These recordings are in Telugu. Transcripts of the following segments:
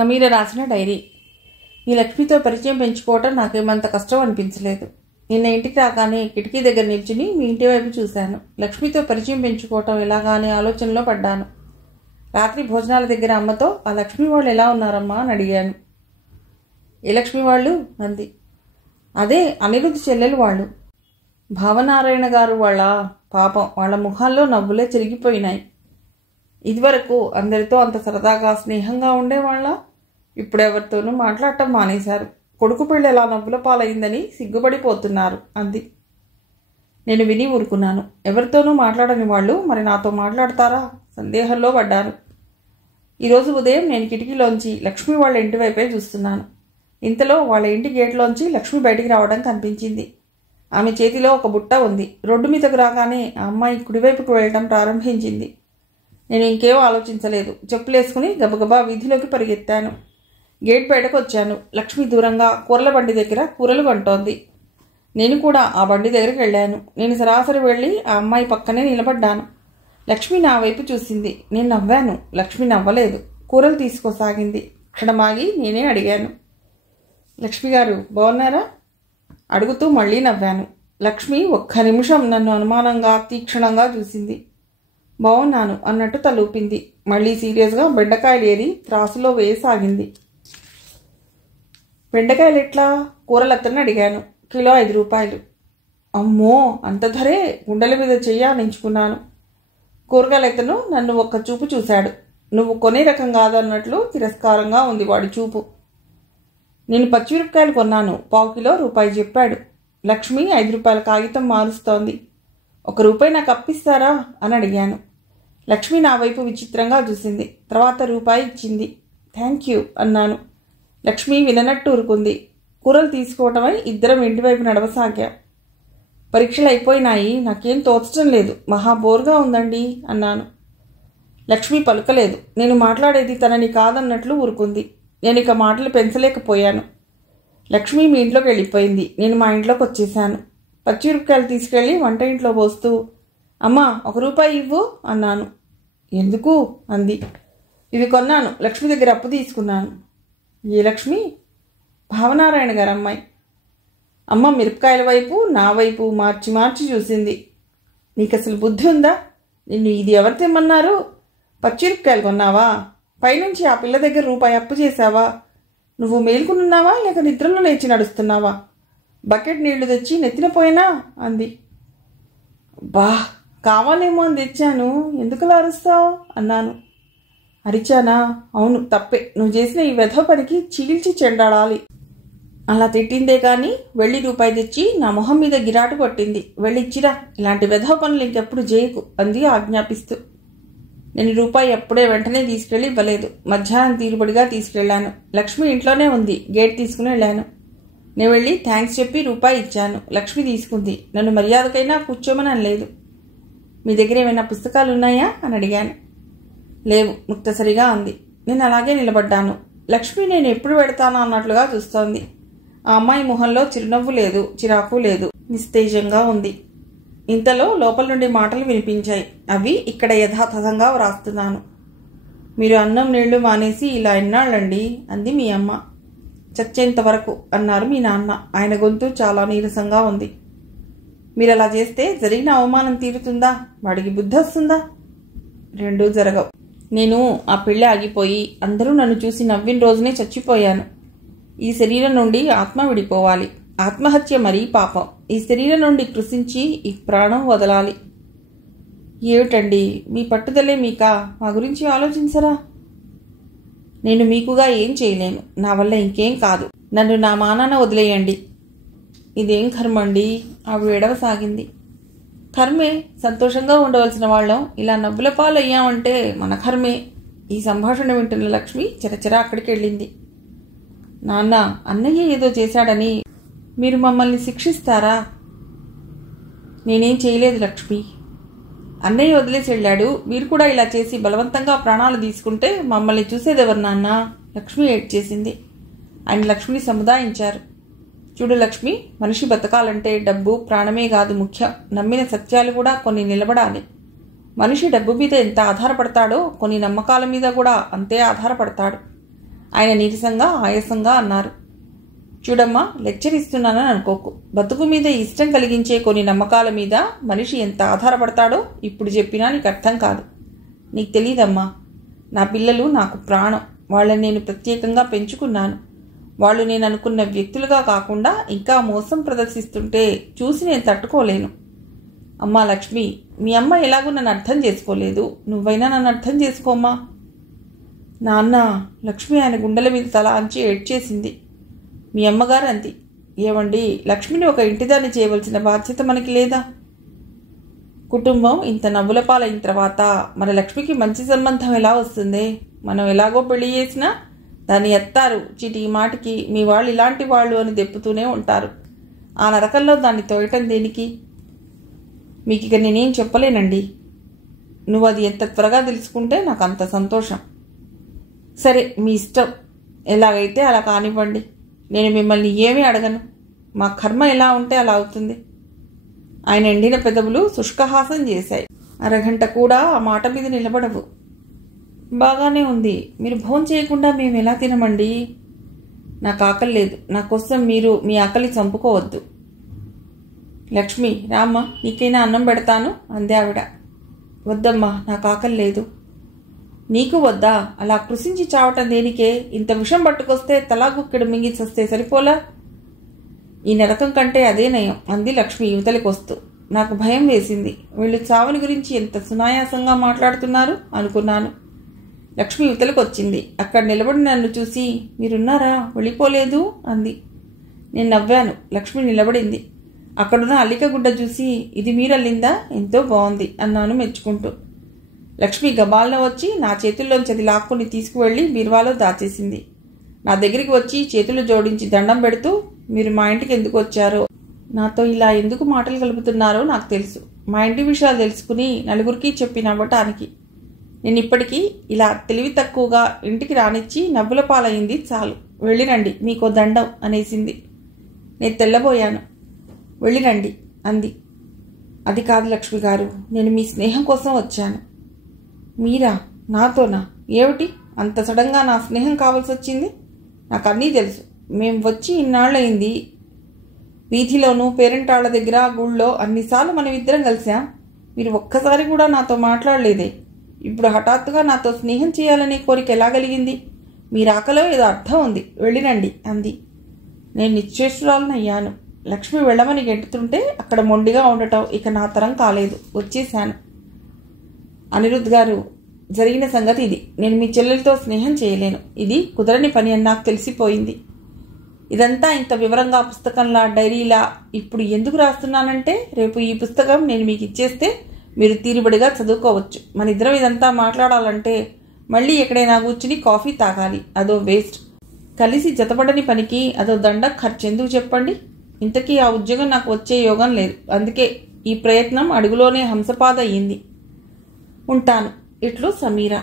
సమీర రాసిన డైరీ. ఈ లక్ష్మితో పరిచయం పెంచుకోవటం నాకేమంత కష్టం అనిపించలేదు. నిన్న ఇంటికి రాగానే కిటికీ దగ్గర నిల్చుని మీ ఇంటి వైపు చూశాను. లక్ష్మితో పరిచయం పెంచుకోవటం ఎలాగా అనే ఆలోచనలో పడ్డాను. రాత్రి భోజనాల దగ్గర అమ్మతో ఆ లక్ష్మి వాళ్ళు ఎలా ఉన్నారమ్మా అని అడిగాను. ఏ లక్ష్మి వాళ్ళు అంది. అదే అనిరుద్ధ్ చెల్లెలు వాళ్ళు. భావనారాయణ గారు వాళ్ళ. పాపం వాళ్ళ ముఖాల్లో నవ్వులే చెరిగిపోయినాయి. ఇదివరకు అందరితో అంత సరదాగా స్నేహంగా ఉండేవాళ్ళ. ఇప్పుడెవరితోనూ మాట్లాడటం మానేశారు. కొడుకు పెళ్ళి ఎలా నవ్వుల పాలైందని సిగ్గుపడిపోతున్నారు అంది. నేను విని ఊరుకున్నాను. ఎవరితోనూ మాట్లాడని వాళ్ళు మరి నాతో మాట్లాడతారా? సందేహంలో పడ్డాను. ఈరోజు ఉదయం నేను కిటికీలోంచి లక్ష్మి వాళ్ళ ఇంటి వైపే చూస్తున్నాను. ఇంతలో వాళ్ళ ఇంటి గేట్లోంచి లక్ష్మి బయటికి రావడం కనిపించింది. ఆమె చేతిలో ఒక బుట్ట ఉంది. రోడ్డు మీదకు రాగానే ఆ అమ్మాయి కుడివైపుకు వెళ్ళడం ప్రారంభించింది. నేను ఇంకేం ఆలోచించలేదు. చెప్పులేసుకుని గబగబా వీధిలోకి పరిగెత్తాను. గేట్ బయటకు వచ్చాను. లక్ష్మి దూరంగా కూరల బండి దగ్గర కూరలు కొంటోంది. నేను కూడా ఆ బండి దగ్గరికి వెళ్ళాను. నేను సరాసరి వెళ్ళి ఆ అమ్మాయి పక్కనే నిలబడ్డాను. లక్ష్మి నా వైపు చూసింది. నేను నవ్వాను. లక్ష్మి నవ్వలేదు. కూరలు తీసుకోసాగింది. క్షణమాగి నేనే అడిగాను, లక్ష్మి గారు బాగున్నారా? అడుగుతూ మళ్ళీ నవ్వాను. లక్ష్మి ఒక్క నిమిషం నన్ను అనుమానంగా తీక్షణంగా చూసింది. బాగున్నాను అన్నట్టు తలూపింది. మళ్ళీ సీరియస్గా బెండకాయలు ఏరి త్రాసులో వేయసాగింది. బెండకాయలు ఎట్లా? కూరలతను అడిగాను. కిలో 5 రూపాయలు. అమ్మో, అంత ధరే? గుండెల మీద చెయ్యానించుకున్నాను. కూరగాయలతను నన్ను ఒక్క చూపు చూశాడు. నువ్వు కొనే రకం కాదన్నట్లు తిరస్కారంగా ఉంది వాడి చూపు. నేను పచ్చిమిరపకాయలు కొన్నాను. 1/4 కిలో రూపాయి చెప్పాడు. లక్ష్మి 5 రూపాయల కాగితం మారుస్తోంది. 1 రూపాయి నాకు అప్పిస్తారా అని అడిగాను. లక్ష్మి నా వైపు విచిత్రంగా చూసింది. తర్వాత రూపాయి ఇచ్చింది. థ్యాంక్ యూ అన్నాను. లక్ష్మి విననట్టు ఊరుకుంది. కూరలు తీసుకోవటమై ఇద్దరం ఇంటివైపు నడవసాగా. పరీక్షలు అయిపోయినాయి. నాకేం తోచడం లేదు. మహా బోర్గా ఉందండి అన్నాను. లక్ష్మి పలుకలేదు. నేను మాట్లాడేది తనని కాదన్నట్లు ఊరుకుంది. నేను ఇక మాటలు పెంచలేకపోయాను. లక్ష్మి మీ ఇంట్లోకి వెళ్ళిపోయింది. నేను మా ఇంట్లోకి వచ్చేసాను. పచ్చిమిరపకాయలు తీసుకెళ్లి వంట ఇంట్లో పోస్తూ, అమ్మా 1 రూపాయి ఇవ్వు అన్నాను. ఎందుకు అంది. ఇవి కొన్నాను. లక్ష్మి దగ్గర అప్పు తీసుకున్నాను. ఏ లక్ష్మి? భావనారాయణ గారు అమ్మాయి. అమ్మ మిరపకాయల వైపు నా వైపు మార్చి మార్చి చూసింది. నీకు అసలు బుద్ధి ఉందా? నిన్ను ఇది ఎవరు తెమ్మన్నారు? పచ్చిమిరపకాయలు కొన్నావా? పైనుంచి ఆ పిల్ల దగ్గర రూపాయి అప్పు చేశావా? నువ్వు మేల్కొనున్నావా లేక నిద్రలో లేచి నడుస్తున్నావా? బకెట్ నీళ్లు తెచ్చి నెత్తిన పోయినా అంది. బా, కావాలేమో అని తెచ్చాను. ఎందుకులా అరుస్తావు అన్నాను. అరిచానా? అవును, తప్పే. నువ్వు చేసిన ఈ వెధవ పనికి చీల్చి చెండాడాలి. అలా తిట్టిందే కానీ వెళ్ళి రూపాయి తెచ్చి నా మొహం మీద గిరాటు కొట్టింది. వెళ్ళిచ్చిరా, ఇలాంటి వెధవ పనులు ఇంకెప్పుడు చేయకు అంది ఆజ్ఞాపిస్తూ. నేను రూపాయి అప్పుడే వెంటనే తీసుకెళ్లి ఇవ్వలేదు. మధ్యాహ్నం తీరుబడిగా తీసుకెళ్లాను. లక్ష్మి ఇంట్లోనే ఉంది. గేట్ తీసుకుని వెళ్ళాను. నేను వెళ్ళి థ్యాంక్స్ చెప్పి రూపాయి ఇచ్చాను. లక్ష్మి తీసుకుంది. నన్ను మర్యాదకైనా కూర్చోమని అనలేదు. మీ దగ్గర ఏమైనా పుస్తకాలు ఉన్నాయా అని అడిగాను. లేవు, ముక్తసరిగా అంది. నేను అలాగే నిలబడ్డాను. లక్ష్మి నేను ఎప్పుడు పెడతానా అన్నట్లుగా చూస్తోంది. ఆ అమ్మాయి మొహంలో చిరునవ్వు లేదు, చిరాకు లేదు. నిస్తేజంగా ఉంది. ఇంతలో లోపల నుండి మాటలు వినిపించాయి. అవి ఇక్కడ యథాతథంగా వ్రాస్తున్నాను. మీరు అన్నం నీళ్లు మానేసి ఇలా ఎన్నాళ్ళండి అంది మీ అమ్మ. చచ్చేంత వరకు అన్నారు మీ నాన్న. ఆయన గొంతు చాలా నీరసంగా ఉంది. మీరు అలా చేస్తే జరిగిన అవమానం తీరుతుందా? వాడికి బుద్ధి వస్తుందా? రెండూ జరగవు. నేను ఆ పెళ్ళి ఆగిపోయి అందరూ నన్ను చూసి నవ్విన రోజునే చచ్చిపోయాను. ఈ శరీరం నుండి ఆత్మ విడిపోవాలి. ఆత్మహత్య మరీ పాపం. ఈ శరీరం నుండి కృషించి ఈ ప్రాణం వదలాలి. ఏమిటండి మీ పట్టుదలే మీకా? మా గురించి ఆలోచించరా? నేను మీకుగా ఏం చేయలేను. నా వల్ల ఇంకేం కాదు. నన్ను నా మానాన వదిలేయండి. ఇదేం కర్మండి? ఆవిడ ఎడవసాగింది. కర్మే. సంతోషంగా ఉండవలసిన వాళ్ళం ఇలా నవ్వుల పాలయ్యామంటే మన కర్మే. ఈ సంభాషణ వింటున్న లక్ష్మి చరచరా అక్కడికి వెళ్ళింది. నాన్న, అన్నయ్య ఏదో చేశాడని మీరు మమ్మల్ని శిక్షిస్తారా? నేనేం చేయలేదు లక్ష్మి. అన్నయ్య వదిలేసి వెళ్ళాడు. మీరు కూడా ఇలా చేసి బలవంతంగా ప్రాణాలు తీసుకుంటే మమ్మల్ని చూసేదెవరు నాన్న? లక్ష్మి ఏడ్చేసింది. ఆయన లక్ష్మిని సముదాయించారు. చూడు లక్ష్మి, మనిషి బతకాలంటే డబ్బు ప్రాణమే కాదు ముఖ్యం. నమ్మిన సత్యాలు కూడా కొన్ని నిలబడాలి. మనిషి డబ్బు మీద ఎంత ఆధారపడతాడో కొన్ని నమ్మకాల మీద కూడా అంతే ఆధారపడతాడు. ఆయన నీరసంగా ఆయాసంగా అన్నారు. చూడమ్మా, లెక్చర్ ఇస్తున్నానని అనుకోకు. బతుకు మీద ఇష్టం కలిగించే కొన్ని నమ్మకాల మీద మనిషి ఎంత ఆధారపడతాడో ఇప్పుడు చెప్పినా నీకు అర్థం కాదు. నీకు తెలీదమ్మా. నా పిల్లలు నాకు ప్రాణం. వాళ్ళని నేను ప్రత్యేకంగా పెంచుకున్నాను. వాళ్ళు నేను అనుకున్న వ్యక్తులుగా కాకుండా ఇంకా మోసం ప్రదర్శిస్తుంటే చూసి నేను తట్టుకోలేను. అమ్మా లక్ష్మి, మీ అమ్మ ఎలాగో నన్ను అర్థం చేసుకోలేదు. నువ్వైనా నన్ను అర్థం చేసుకోమ్మా. నాన్న, లక్ష్మి ఆయన గుండెల మీద తల అంచి ఏడ్చేసింది. మీ అమ్మగారు అంది. ఏమండి, లక్ష్మిని ఒక ఇంటిదాన్ని చేయవలసిన బాధ్యత మనకి లేదా? కుటుంబం ఇంత నవ్వుల పాలైన తర్వాత మన లక్ష్మికి మంచి సంబంధం ఎలా వస్తుంది? మనం ఎలాగో పెళ్లి చేసినా దాన్ని ఎత్తారు చీటి మాటికి మీ వాళ్ళు ఇలాంటి వాళ్ళు అని దెప్పుతూనే ఉంటారు. ఆ నరకంలో దాన్ని తోయటం దేనికి? మీకు ఇక నేనేం చెప్పలేనండి. నువ్వు అది ఎంత త్వరగా తెలుసుకుంటే నాకు అంత సంతోషం. సరే, మీ ఇష్టం. ఎలాగైతే అలా కానివ్వండి. నేను మిమ్మల్ని ఏమీ అడగను. మా కర్మ ఎలా ఉంటే అలా అవుతుంది. ఆయన ఎండిన పెదవులు శుష్కహాసం చేశాయి. అరగంట కూడా ఆ మాట మీద నిలబడవు. బాగానే ఉంది. మీరు భోజనం చేయకుండా మేము ఎలా తినమండి? నాకు ఆకలి లేదు. నా కోసం మీరు మీ ఆకలి చంపుకోవద్దు. లక్ష్మి, రామ్మ, నీకైనా అన్నం పెడతాను అందే ఆవిడ. వద్దమ్మా, నాకు ఆకలి లేదు. నీకు వద్దా? అలా కృషించి చావటం దేనికే? ఇంత విషం పట్టుకొస్తే తలాగుక్కెడు మింగిసొస్తే సరిపోలా? ఈ నరకం కంటే అదే నయం అంది లక్ష్మి యువతలికి వస్తూ. నాకు భయం వేసింది. వీళ్ళు చావుని గురించి ఎంత సునాయాసంగా మాట్లాడుతున్నారు అనుకున్నాను. లక్ష్మి యువతలకు వచ్చింది. అక్కడ నిలబడి నన్ను చూసి, మీరున్నారా, వెళ్ళిపోలేదు అంది. నేను నవ్వాను. లక్ష్మి నిలబడింది. అక్కడున్న అల్లిక గుడ్డ చూసి, ఇది మీరల్లిందా? ఎంతో బాగుంది అన్నాను మెచ్చుకుంటూ. లక్ష్మి గబాల్లో వచ్చి నా చేతుల్లోంచి అది లాక్కుని తీసుకువెళ్ళి బీరువాలో దాచేసింది. నా దగ్గరికి వచ్చి చేతులు జోడించి దండం పెడుతూ, మీరు మా ఇంటికి ఎందుకు వచ్చారో, నాతో ఇలా ఎందుకు మాటలు కలుపుతున్నారో నాకు తెలుసు. మా ఇంటి విషయాలు తెలుసుకుని నలుగురికి చెప్పి నవ్వటానికి. నేను ఇప్పటికీ ఇలా తెలివి తక్కువగా ఇంటికి రానిచ్చి నవ్వుల పాలైంది చాలు. వెళ్ళిరండి, మీకో దండం అనేసింది. నేను తెల్లబోయాను. వెళ్ళిరండి అంది. అది కాదు లక్ష్మి గారు, నేను మీ స్నేహం కోసం వచ్చాను. మీరా? నాతోనా? ఏమిటి అంత సడన్గా నా స్నేహం కావాల్సి వచ్చింది? నాకు అన్నీ తెలుసు. మేం వచ్చి ఇన్నాళ్ళయింది. వీధిలోనూ పేరెంటాళ్ల దగ్గర గుళ్ళో అన్నిసార్లు మనం ఇద్దరం కలిసాం. మీరు ఒక్కసారి కూడా నాతో మాట్లాడలేదే. ఇప్పుడు హఠాత్తుగా నాతో స్నేహం చేయాలనే కోరిక ఎలా కలిగింది? మీ రాకలో ఏదో అర్థం ఉంది. వెళ్ళిరండి అంది. నేను నిశ్చేష్టురాలనయ్యాను. లక్ష్మి వెళ్ళమని గెంటుతుంటే అక్కడ మొండిగా ఉండటం ఇక నా తరం కాలేదు. వచ్చేశాను. అనిరుద్ధ్ గారు, జరిగిన సంగతి ఇది. నేను మీ చెల్లెలతో స్నేహం చేయలేను. ఇది కుదరని పని అని నాకు తెలిసిపోయింది. ఇదంతా ఇంత వివరంగా పుస్తకంలా, డైరీలా ఇప్పుడు ఎందుకు రాస్తున్నానంటే, రేపు ఈ పుస్తకం నేను మీకు ఇచ్చేస్తే మీరు తీరుబడిగా చదువుకోవచ్చు. మన ఇద్దరం ఇదంతా మాట్లాడాలంటే మళ్ళీ ఎక్కడైనా కూర్చుని కాఫీ తాగాలి. అదో వేస్ట్. కలిసి జతపడని పనికి అదో దండ ఖర్చు ఎందుకు చెప్పండి? ఇంతకీ ఆ ఉద్యోగం నాకు వచ్చే యోగం లేదు. అందుకే ఈ ప్రయత్నం అడుగులోనే హంసపాద అయ్యింది. ఉంటాను. ఇట్లు సమీర.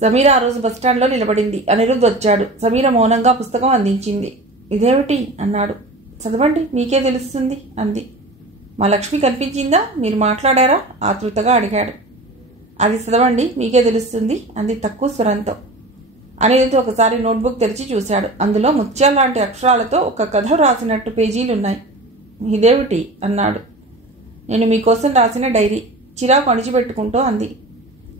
సమీర ఆ రోజు బస్టాండ్లో నిలబడింది. అనిరుద్ధ్ వచ్చాడు. సమీర మౌనంగా పుస్తకం అందించింది. ఇదేమిటి అన్నాడు. చదవండి, మీకే తెలుస్తుంది అంది. మా లక్ష్మి కనిపించిందా? మీరు మాట్లాడారా? ఆతృతగా అడిగాడు. అది చదవండి, మీకే తెలుస్తుంది అంది తక్కువ స్వరంతో. అనిరుద్ధ్ ఒకసారి నోట్బుక్ తెరిచి చూశాడు. అందులో ముత్యాల్లాంటి అక్షరాలతో ఒక కథ రాసినట్టు పేజీలున్నాయి. ఇదేమిటి అన్నాడు. నేను మీకోసం రాసిన డైరీ. చిరాకు అణిచిపెట్టుకుంటూ అంది.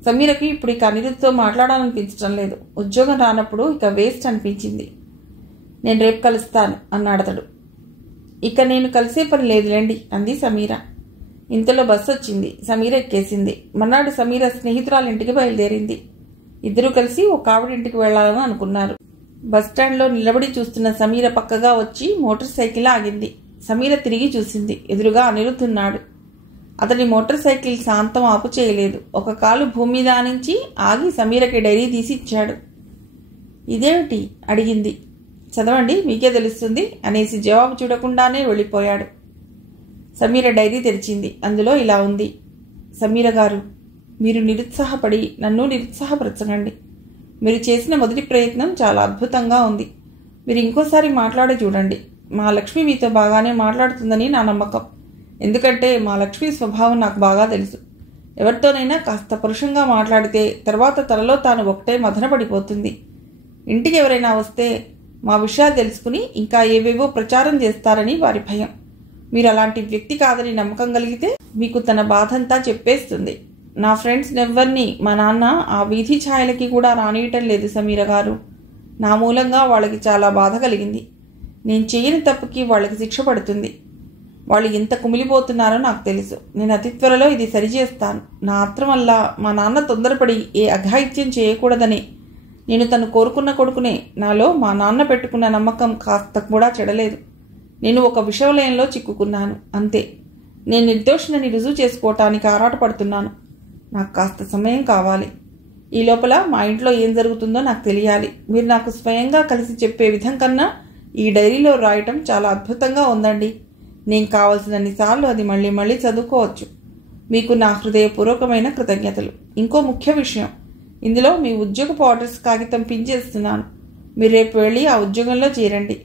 సమీరకి ఇప్పుడు ఇక అనిరుద్ధ్తో మాట్లాడాలనిపించడం లేదు. ఉద్యోగం రానప్పుడు ఇక వేస్ట్ అనిపించింది. నేను రేపు కలుస్తాను అన్నాడతడు. ఇక నేను కలిసే పని లేదులేండి అంది సమీర. ఇంతలో బస్సు వచ్చింది. సమీర ఎక్కేసింది. మర్నాడు సమీర స్నేహితురాల ఇంటికి బయలుదేరింది. ఇద్దరూ కలిసి ఒక ఆవిడింటికి వెళ్లాలని అనుకున్నారు. బస్టాండ్లో నిలబడి చూస్తున్న సమీర పక్కగా వచ్చి మోటార్ సైకిల్ ఆగింది. సమీర తిరిగి చూసింది. ఎదురుగా అనిరుద్ధ్ ఉన్నాడు. అతని మోటార్ సైకిల్ శాంతం ఆపు చేయలేదు. ఒక కాలు భూమి మీద ఆనించి ఆగి సమీరకి డైరీ తీసి ఇచ్చాడు. ఇదేమిటి అడిగింది. చదవండి, మీకే తెలుస్తుంది అనేసి జవాబు చూడకుండానే వెళ్ళిపోయాడు. సమీర డైరీ తెరిచింది. అందులో ఇలా ఉంది. సమీర గారు, మీరు నిరుత్సాహపడి నన్ను నిరుత్సాహపరచకండి. మీరు చేసిన మొదటి ప్రయత్నం చాలా అద్భుతంగా ఉంది. మీరు ఇంకోసారి మాట్లాడి చూడండి. మా లక్ష్మి మీతో బాగానే మాట్లాడుతుందని నా నమ్మకం. ఎందుకంటే మా లక్ష్మి స్వభావం నాకు బాగా తెలుసు. ఎవరితోనైనా కాస్త పరుషంగా మాట్లాడితే తర్వాత తనలో తాను ఒకటే మదనపడిపోతుంది. ఇంటికి ఎవరైనా వస్తే మా విషయాలు తెలుసుకుని ఇంకా ఏవేవో ప్రచారం చేస్తారని వారి భయం. మీరు అలాంటి వ్యక్తి కాదని నమ్మకం కలిగితే మీకు తన బాధంతా చెప్పేస్తుంది. నా ఫ్రెండ్స్ నెవ్వర్ని మా నాన్న ఆ వీధి ఛాయలకి కూడా రానియటం లేదు సమీర గారు. నా మూలంగా వాళ్ళకి చాలా బాధ కలిగింది. నేను చేయని తప్పుకి వాళ్ళకి శిక్ష పడుతుంది. వాళ్ళు ఎంత కుమిలిపోతున్నారో నాకు తెలుసు. నేను అతి త్వరలో ఇది సరిచేస్తాను. నా ఆత్రం వల్ల మా నాన్న తొందరపడి ఏ అఘాయిత్యం చేయకూడదని నేను తను కోరుకున్న కొడుకునే. నాలో మా నాన్న పెట్టుకున్న నమ్మకం కాస్త కూడా చెడలేదు. నేను ఒక విషవలయంలో చిక్కుకున్నాను, అంతే. నేను నిర్దోషినని రుజువు చేసుకోవటానికి ఆరాటపడుతున్నాను. నాకు కాస్త సమయం కావాలి. ఈ లోపల మా ఇంట్లో ఏం జరుగుతుందో నాకు తెలియాలి. మీరు నాకు స్వయంగా కలిసి చెప్పే విధం కన్నా ఈ డైరీలో రాయటం చాలా అద్భుతంగా ఉందండి. నేను కావలసినన్నిసార్లు అది మళ్ళీ మళ్ళీ చదువుకోవచ్చు. మీకు నా హృదయపూర్వకమైన కృతజ్ఞతలు. ఇంకో ముఖ్య విషయం, ఇందులో మీ ఉద్యోగపు ఆర్డర్స్ కాగితం పించేస్తున్నాను. మీరు రేపు వెళ్ళి ఆ ఉద్యోగంలో చేరండి.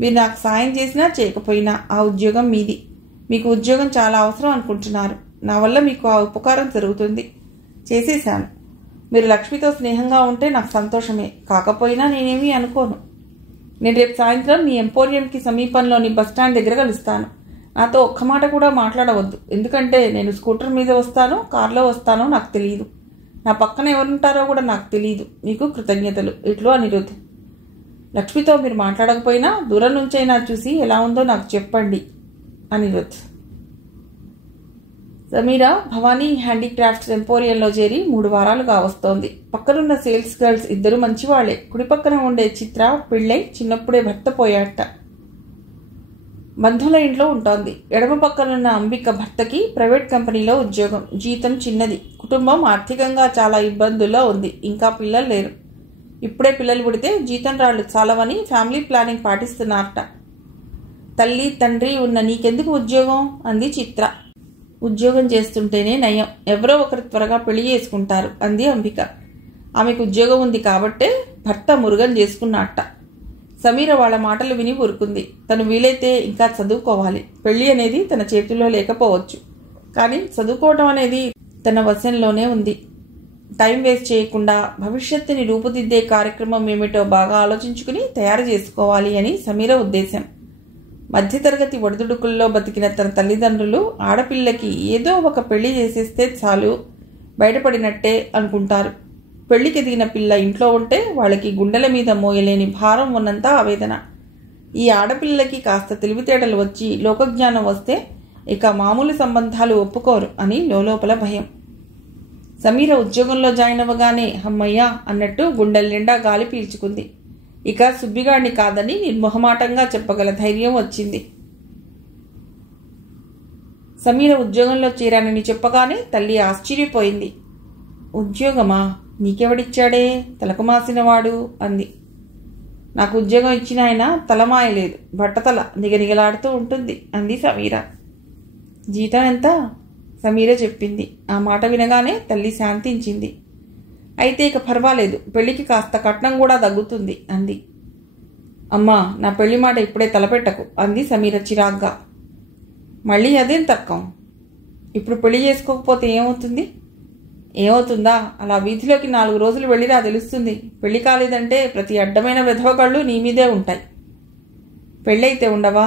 మీరు నాకు సాయం చేసినా చేయకపోయినా ఆ ఉద్యోగం మీది. మీకు ఉద్యోగం చాలా అవసరం అనుకుంటున్నారు. నా వల్ల మీకు ఆ ఉపకారం జరుగుతుంది. చేసేశాను. మీరు లక్ష్మితో స్నేహంగా ఉంటే నాకు సంతోషమే. కాకపోయినా నేనేమీ అనుకోను. నేను రేపు సాయంత్రం మీ ఎంపోరియంకి సమీపంలోని బస్టాండ్ దగ్గర కలుస్తాను. నాతో ఒక్క మాట కూడా మాట్లాడవద్దు. ఎందుకంటే నేను స్కూటర్ మీద వస్తానో కార్లో వస్తానో నాకు తెలియదు. నా పక్కన ఎవరుంటారో కూడా నాకు తెలియదు. మీకు కృతజ్ఞతలు. ఇట్లు అనిరుద్ధ్. లక్ష్మితో మీరు మాట్లాడకపోయినా దూరం నుంచైనా చూసి ఎలా ఉందో నాకు చెప్పండి. అనిరుద్ధ్. సమీర భవానీ హ్యాండీక్రాఫ్ట్స్ ఎంపోరియంలో చేరి 3 వారాలుగా వస్తోంది. పక్కనున్న సేల్స్ గర్ల్స్ ఇద్దరు మంచివాళ్లే. కుడిపక్కన ఉండే చిత్ర పెళ్ళై చిన్నప్పుడే భర్త పోయాట. బంధువుల ఇంట్లో ఉంటోంది. ఎడమ పక్కనున్న అంబిక భర్తకి ప్రైవేట్ కంపెనీలో ఉద్యోగం. జీతం చిన్నది. కుటుంబం ఆర్థికంగా చాలా ఇబ్బందుల్లో ఉంది. ఇంకా పిల్లలు లేరు. ఇప్పుడే పిల్లలు పుడితే జీతం రాళ్లు చాలవని ఫ్యామిలీ ప్లానింగ్ పాటిస్తున్నారట. తల్లి తండ్రి ఉన్న నీకెందుకు ఉద్యోగం అంది చిత్ర. ఉద్యోగం చేస్తుంటేనే నయం. ఎవరో ఒకరు త్వరగా పెళ్లి చేసుకుంటారు అంది అంబిక. ఆమెకు ఉద్యోగం ఉంది కాబట్టే భర్త మురుగం చేసుకున్నట్ట. సమీర వాళ్ళ మాటలు విని ఊరుకుంది. తను వీలైతే ఇంకా చదువుకోవాలి. పెళ్లి అనేది తన చేతుల్లో లేకపోవచ్చు, కానీ చదువుకోవటం అనేది తన వశంలోనే ఉంది. టైం వేస్ట్ చేయకుండా భవిష్యత్తుని రూపుదిద్దే కార్యక్రమం ఏమిటో బాగా ఆలోచించుకుని తయారు చేసుకోవాలి అని సమీర ఉద్దేశం. మధ్యతరగతి ఒడిదుడుకుల్లో బతికిన తన తల్లిదండ్రులు ఆడపిల్లకి ఏదో ఒక పెళ్లి చేసేస్తే చాలు, బయటపడినట్టే అనుకుంటారు. పెళ్లికి ఎదిగిన పిల్ల ఇంట్లో ఉంటే వాళ్ళకి గుండెల మీద మోయలేని భారం ఉన్నంత ఆవేదన. ఈ ఆడపిల్లకి కాస్త తెలివితేటలు వచ్చి లోకజ్ఞానం వస్తే ఇక మామూలు సంబంధాలు ఒప్పుకోరు అని లోపల భయం. సమీర ఉద్యోగంలో జాయిన్ అవ్వగానే అమ్మయ్యా అన్నట్టు గుండెల నిండా గాలి పీల్చుకుంది. ఇక సుబ్బిగాడిని కాదని నిర్మొహమాటంగా చెప్పగల ధైర్యం వచ్చింది. సమీర ఉద్యోగంలో చేరానని చెప్పగానే తల్లి ఆశ్చర్యపోయింది. ఉద్యోగమా? నీకెవడిచ్చాడే తలకు మాసినవాడు అంది. నాకు ఉద్యోగం ఇచ్చిన ఆయన తలమాయలేదు, బట్టతల నిగనిగలాడుతూ ఉంటుంది అంది సమీర. జీతం ఎంత? సమీర చెప్పింది. ఆ మాట వినగానే తల్లి శాంతించింది. అయితే ఇక పర్వాలేదు, పెళ్లికి కాస్త కట్నం కూడా తగ్గుతుంది అంది. అమ్మా, నా పెళ్లి మాట ఇప్పుడే తలపెట్టకు అంది సమీర చిరాగ్గా. మళ్ళీ అదేం తర్కం? ఇప్పుడు పెళ్లి చేసుకోకపోతే ఏమవుతుంది? ఏమవుతుందా? అలా వీధిలోకి 4 రోజులు వెళ్ళిరా తెలుస్తుంది. పెళ్లి కాలేదంటే ప్రతి అడ్డమైన విధవకళ్ళు నీ మీదే ఉంటాయి. పెళ్ళైతే ఉండవా?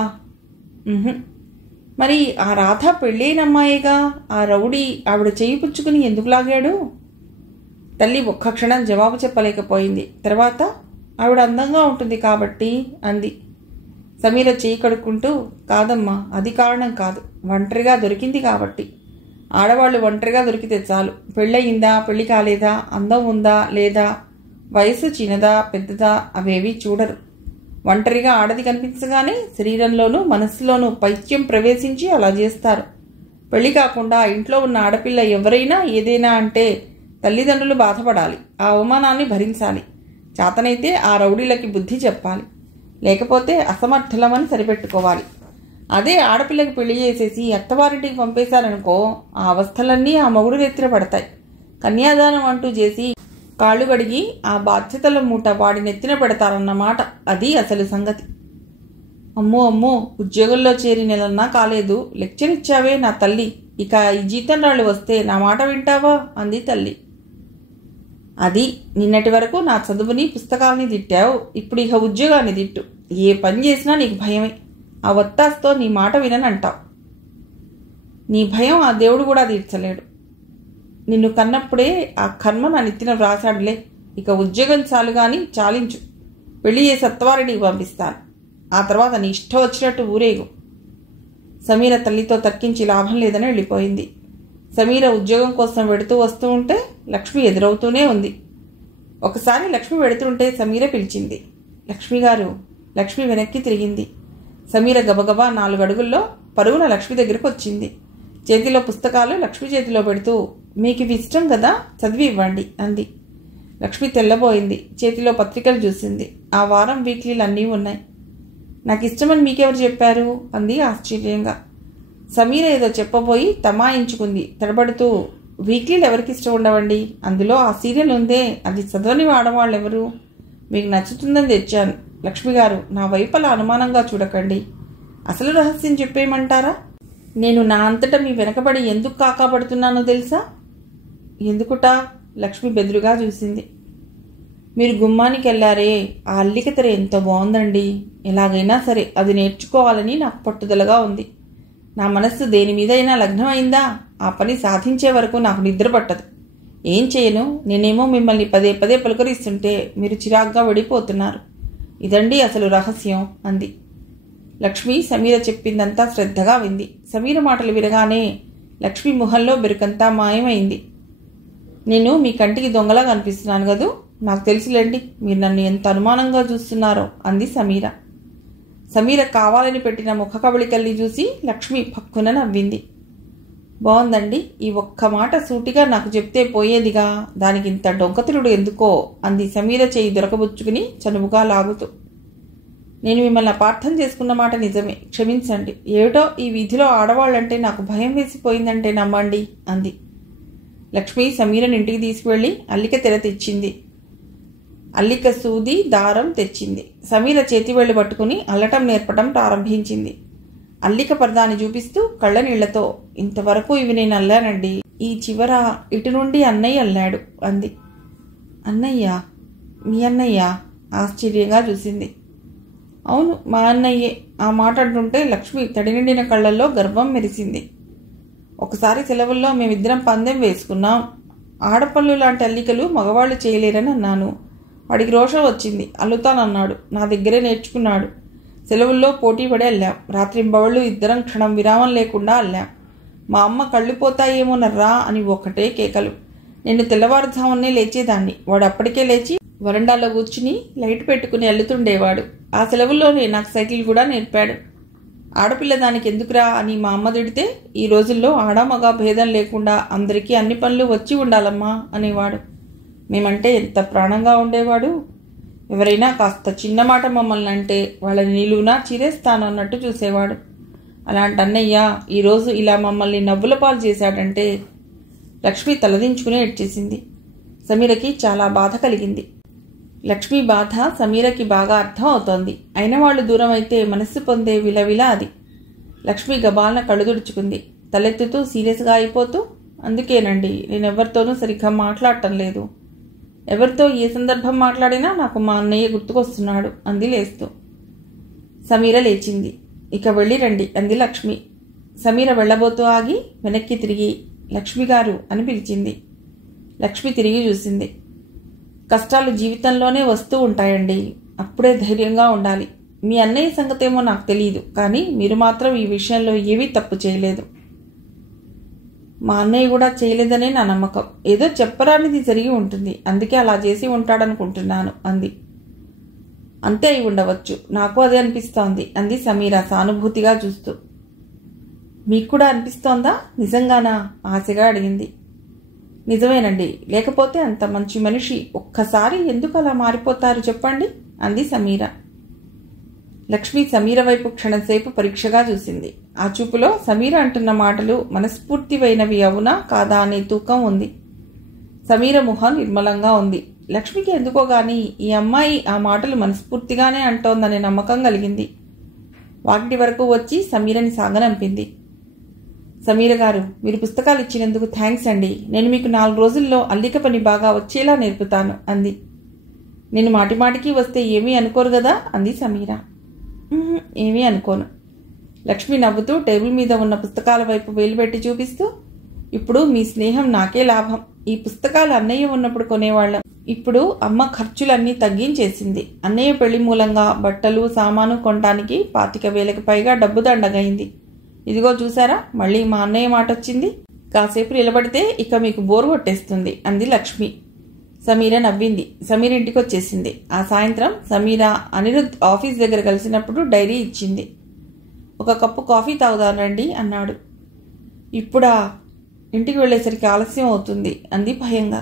మరి ఆ రాధ పెళ్ళైన అమ్మాయిగా. ఆ రౌడీ ఆవిడ చేయి పుచ్చుకుని ఎందుకు లాగాడు? తల్లి ఒక్క క్షణం జవాబు చెప్పలేకపోయింది. తర్వాత ఆవిడ అందంగా ఉంటుంది కాబట్టి అంది. సమీర చేయి కడుక్కుంటూ, కాదమ్మా, అది కారణం కాదు. ఒంటరిగా దొరికింది కాబట్టి. ఆడవాళ్లు ఒంటరిగా దొరికితే చాలు. పెళ్ళయిందా పెళ్లి కాలేదా, అందం ఉందా లేదా, వయసు చిన్నదా పెద్దదా అవేవీ చూడరు. ఒంటరిగా ఆడది కనిపించగానే శరీరంలోనూ మనస్సులోనూ పైత్యం ప్రవేశించి అలా చేస్తారు. పెళ్లి కాకుండా ఇంట్లో ఉన్న ఆడపిల్ల ఎవరైనా ఏదైనా అంటే తల్లిదండ్రులు బాధపడాలి, ఆ అవమానాన్ని భరించాలి. చేతనైతే ఆ రౌడీలకి బుద్ధి చెప్పాలి, లేకపోతే అసమర్థులమని సరిపెట్టుకోవాలి. అదే ఆడపిల్లకి పెళ్లి చేసేసి అత్తవారింటికి పంపేశారనుకో, ఆ అవస్థలన్నీ ఆ మొగుడు నెత్తిన పడతాయి. కన్యాదానం అంటూ చేసి కాళ్ళు కడిగి ఆ బాధ్యతల మూట వాడి నెత్తిన పెడతారన్నమాట. అది అసలు సంగతి. అమ్మో అమ్మో, ఉద్యోగంలో చేరి నెలన్నా కాలేదు, లెక్చర్ ఇచ్చావే నా తల్లి. ఇక ఈ జీతం రాళ్ళు వస్తే నా మాట వింటావా అంది తల్లి. అది నిన్నటి వరకు నా చదువుని పుస్తకాలని తిట్టావు, ఇప్పుడు ఇక ఉద్యోగాన్ని తిట్టు. ఏ పని చేసినా నీకు భయమే. ఆ ఒత్తాస్తో నీ మాట విననంటావు. నీ భయం ఆ దేవుడు కూడా తీర్చలేడు. నిన్ను కన్నప్పుడే ఆ కర్మ నా నెత్తిన వ్రాసాడులే. ఇక ఉద్యోగం చాలు గాని చాలించు. పెళ్లి చేసి అత్తవారిని పంపిస్తాను. ఆ తర్వాత నీ ఇష్టం వచ్చినట్టు ఊరేగు. సమీర తల్లితో తర్కించి లాభం లేదని వెళ్ళిపోయింది. సమీర ఉద్యోగం కోసం వెడుతూ వస్తూ ఉంటే లక్ష్మి ఎదురవుతూనే ఉంది. ఒకసారి లక్ష్మి వెడుతుంటే సమీర పిలిచింది, లక్ష్మి గారు. లక్ష్మి వెనక్కి తిరిగింది. సమీర గబగబా 4 అడుగుల్లో పరుగున లక్ష్మి దగ్గరకు వచ్చింది. చేతిలో పుస్తకాలు లక్ష్మి చేతిలో పెడుతూ, మీకు ఇవి ఇష్టం కదా, చదివి ఇవ్వండి అంది. లక్ష్మి తెల్లబోయింది. చేతిలో పత్రికలు చూసింది. ఆ వారం వీక్లీలు అన్నీ ఉన్నాయి. నాకు ఇష్టమని మీకెవరు చెప్పారు అంది ఆశ్చర్యంగా. సమీర ఏదో చెప్పబోయి తమాయించుకుంది తడబడుతూ. వీక్లీలు ఎవరికి ఇష్టం ఉండవండి, అందులో ఆ సీరియల్ ఉందే, అది చదవని ఆడవాళ్ళెవరు? మీకు నచ్చుతుందని తెచ్చాను. లక్ష్మి గారు, నా వైపు అలా అనుమానంగా చూడకండి. అసలు రహస్యం చెప్పేయమంటారా? నేను నా అంతటా మీ వెనకబడి ఎందుకు కాకాపడుతున్నానో తెలుసా? ఎందుకుటా? లక్ష్మి బెదురుగా చూసింది. మీరు గుమ్మానికి వెళ్ళారే, ఆ అల్లిక తెర ఎంత బాగుందండి. ఎలాగైనా సరే అది నేర్చుకోవాలని నాకు పట్టుదలగా ఉంది. నా మనస్సు దేని మీదైనా లగ్నం అయిందా, ఆ పని సాధించే వరకు నాకు నిద్ర పట్టదు. ఏం చేయను, నేనేమో మిమ్మల్ని పదే పదే పలుకరిస్తుంటే మీరు చిరాగ్గా వెళ్ళిపోతున్నారు. ఇదండి అసలు రహస్యం అంది. లక్ష్మి సమీర చెప్పిందంతా శ్రద్ధగా వింది. సమీర మాటలు వినగానే లక్ష్మి ముఖంలో బెరుకంతా మాయమైంది. నేను మీ కంటికి దొంగలా కనిపిస్తున్నాను కదూ? నాకు తెలుసులేండి, మీరు నన్ను ఎంత అనుమానంగా చూస్తున్నారో అంది సమీర. సమీర కావాలని పెట్టిన ముఖ కవళికల్ని చూసి లక్ష్మి పక్కున నవ్వింది. బాగుందండి, ఈ ఒక్క మాట సూటిగా నాకు చెప్తే పోయేదిగా, దానికి ఇంత డొంకతిరుడు ఎందుకో అంది సమీర చేయి దొరకబుచ్చుకుని చనువుగా లాగుతూ. నేను మిమ్మల్ని అపార్థం చేసుకున్న మాట నిజమే, క్షమించండి. ఏమిటో ఈ వీధిలో ఆడవాళ్ళంటే నాకు భయం వేసిపోయిందంటే నమ్మండి అంది. లక్ష్మి సమీరని ఇంటికి తీసుకువెళ్ళి అల్లిక తెర తెచ్చింది. అల్లిక సూది దారం తెచ్చింది. సమీర చేతి వేళ్లు పట్టుకుని అల్లటం నేర్పటం ప్రారంభించింది. అల్లిక పరదాన్ని చూపిస్తూ కళ్ళ నీళ్లతో, ఇంతవరకు ఇవి నేను అల్లానండి, ఈ చివర ఇటు నుండి అన్నయ్య అల్లాడు అంది. అన్నయ్య? మీ అన్నయ్య? ఆశ్చర్యంగా చూసింది. అవును, మా అన్నయ్యే. ఆ మాట అంటుంటే లక్ష్మి తడి నిండిన కళ్ళల్లో గర్వం మెరిసింది. ఒకసారి సెలవుల్లో మేమిద్దరం పందెం వేసుకున్నాం. ఆడపళ్ళు లాంటి అల్లికలు మగవాళ్ళు చేయలేరని అన్నాను. వాడికి రోషం వచ్చింది, అల్లుతానన్నాడు. నా దగ్గరే నేర్చుకున్నాడు. సెలవుల్లో పోటీ పడి అల్లాం. రాత్రింబవళ్ళు ఇద్దరం క్షణం విరామం లేకుండా అల్లాం. మా అమ్మ కళ్ళు పోతాయేమోనర్రా అని ఒక్కటే కేకలు. నేను తెల్లవారుజామునే లేచేదాన్ని. వాడు అప్పటికే లేచి వరండాలో కూర్చుని లైట్ పెట్టుకుని అల్లుతుండేవాడు. ఆ సెలవుల్లోనే నాకు సైకిల్ కూడా నేర్పాడు. ఆడపిల్ల దానికి ఎందుకురా అని మా అమ్మ తిడితే, ఈ రోజుల్లో ఆడామగ భేదం లేకుండా అందరికీ అన్ని పనులు వచ్చి ఉండాలమ్మా అనేవాడు. మేమంటే ఎంత ప్రాణంగా ఉండేవాడు. ఎవరైనా కాస్త చిన్న మాట మమ్మల్ని అంటే వాళ్ళని నిలువునా చీరేస్తాను అన్నట్టు చూసేవాడు. అలాంటి అన్నయ్య ఈరోజు ఇలా మమ్మల్ని నవ్వుల పాలు చేశాడంటే. లక్ష్మి తలదించుకుని ఏడ్చేసింది. సమీరకి చాలా బాధ కలిగింది. లక్ష్మి బాధ సమీరకి బాగా అర్థం అవుతోంది. అయిన వాళ్ళు దూరం అయితే మనస్సు పొందే విలవిల అది. లక్ష్మి గబాలన కళ్ళు తుడుచుకుంది. తలెత్తుతూ సీరియస్గా అయిపోతూ, అందుకేనండి నేనెవరితోనూ సరిగ్గా మాట్లాడటం లేదు. ఎవరితో ఏ సందర్భం మాట్లాడినా నాకు మా అన్నయ్య గుర్తుకొస్తున్నాడు అంది లేస్తూ. సమీర లేచింది. ఇక వెళ్ళిరండి అంది లక్ష్మి. సమీర వెళ్లబోతూ ఆగి వెనక్కి తిరిగి, లక్ష్మి గారు అని పిలిచింది. లక్ష్మి తిరిగి చూసింది. కష్టాలు జీవితంలోనే వస్తూ ఉంటాయండి, అప్పుడే ధైర్యంగా ఉండాలి. మీ అన్నయ్య సంగతేమో నాకు తెలియదు, కానీ మీరు మాత్రం ఈ విషయంలో ఏవీ తప్పు చేయలేదు. మా అన్నయ్య కూడా చేయలేదనే నా నమ్మకం. ఏదో చెప్పరానిది జరిగి ఉంటుంది, అందుకే అలా చేసి ఉంటాడనుకుంటున్నాను అంది. అంతే అయి ఉండవచ్చు, నాకు అదే అనిపిస్తోంది అంది సమీర సానుభూతిగా చూస్తూ. మీకు కూడా అనిపిస్తోందా? నిజంగానా? ఆశగా అడిగింది. నిజమేనండి, లేకపోతే అంత మంచి మనిషి ఒక్కసారి ఎందుకు అలా మారిపోతారు చెప్పండి అంది సమీర. లక్ష్మి సమీర వైపు క్షణంసేపు పరీక్షగా చూసింది. ఆ చూపులో సమీర అంటున్న మాటలు మనస్ఫూర్తివైనవి అవునా కాదా అనే తూకం ఉంది. సమీర ముఖం నిర్మలంగా ఉంది. లక్ష్మికి ఎందుకో గాని ఈ అమ్మాయి ఆ మాటలు మనస్ఫూర్తిగానే అంటోందనే నమ్మకం కలిగింది. వాకిటి వరకు వచ్చి సమీరని సాగనంపింది. సమీర గారు, మీరు పుస్తకాలు ఇచ్చినందుకు థ్యాంక్స్ అండి. నేను మీకు 4 రోజుల్లో అల్లిక పని బాగా వచ్చేలా నేర్పుతాను అంది. నేను మాటిమాటికి వస్తే ఏమీ అనుకోరు కదా అంది సమీర. ఏమీ అనుకోను. లక్ష్మి నవ్వుతూ టేబుల్ మీద ఉన్న పుస్తకాల వైపు వేలు పెట్టి చూపిస్తూ, ఇప్పుడు మీ స్నేహం నాకే లాభం. ఈ పుస్తకాలు అన్నయ్య ఉన్నప్పుడు కొనేవాళ్ళం. ఇప్పుడు అమ్మ ఖర్చులన్నీ తగ్గించేసింది. అన్నయ్య పెళ్లి మూలంగా బట్టలు సామాను కొనడానికి 25,000కి పైగా డబ్బు దండగైంది. ఇదిగో చూసారా, మళ్ళీ మా అన్నయ్య మాట వచ్చింది. కాసేపు నిలబడితే ఇక మీకు బోరు కొట్టేస్తుంది అంది లక్ష్మి. సమీర నవ్వింది. సమీర ఇంటికి వచ్చేసింది. ఆ సాయంత్రం సమీర అనిరుద్ ఆఫీస్ దగ్గర కలిసినప్పుడు డైరీ ఇచ్చింది. ఒక కప్పు కాఫీ తాగుదానండి అన్నాడు. ఇప్పుడా? ఇంటికి వెళ్ళేసరికి ఆలస్యం అవుతుంది అంది భయంగా.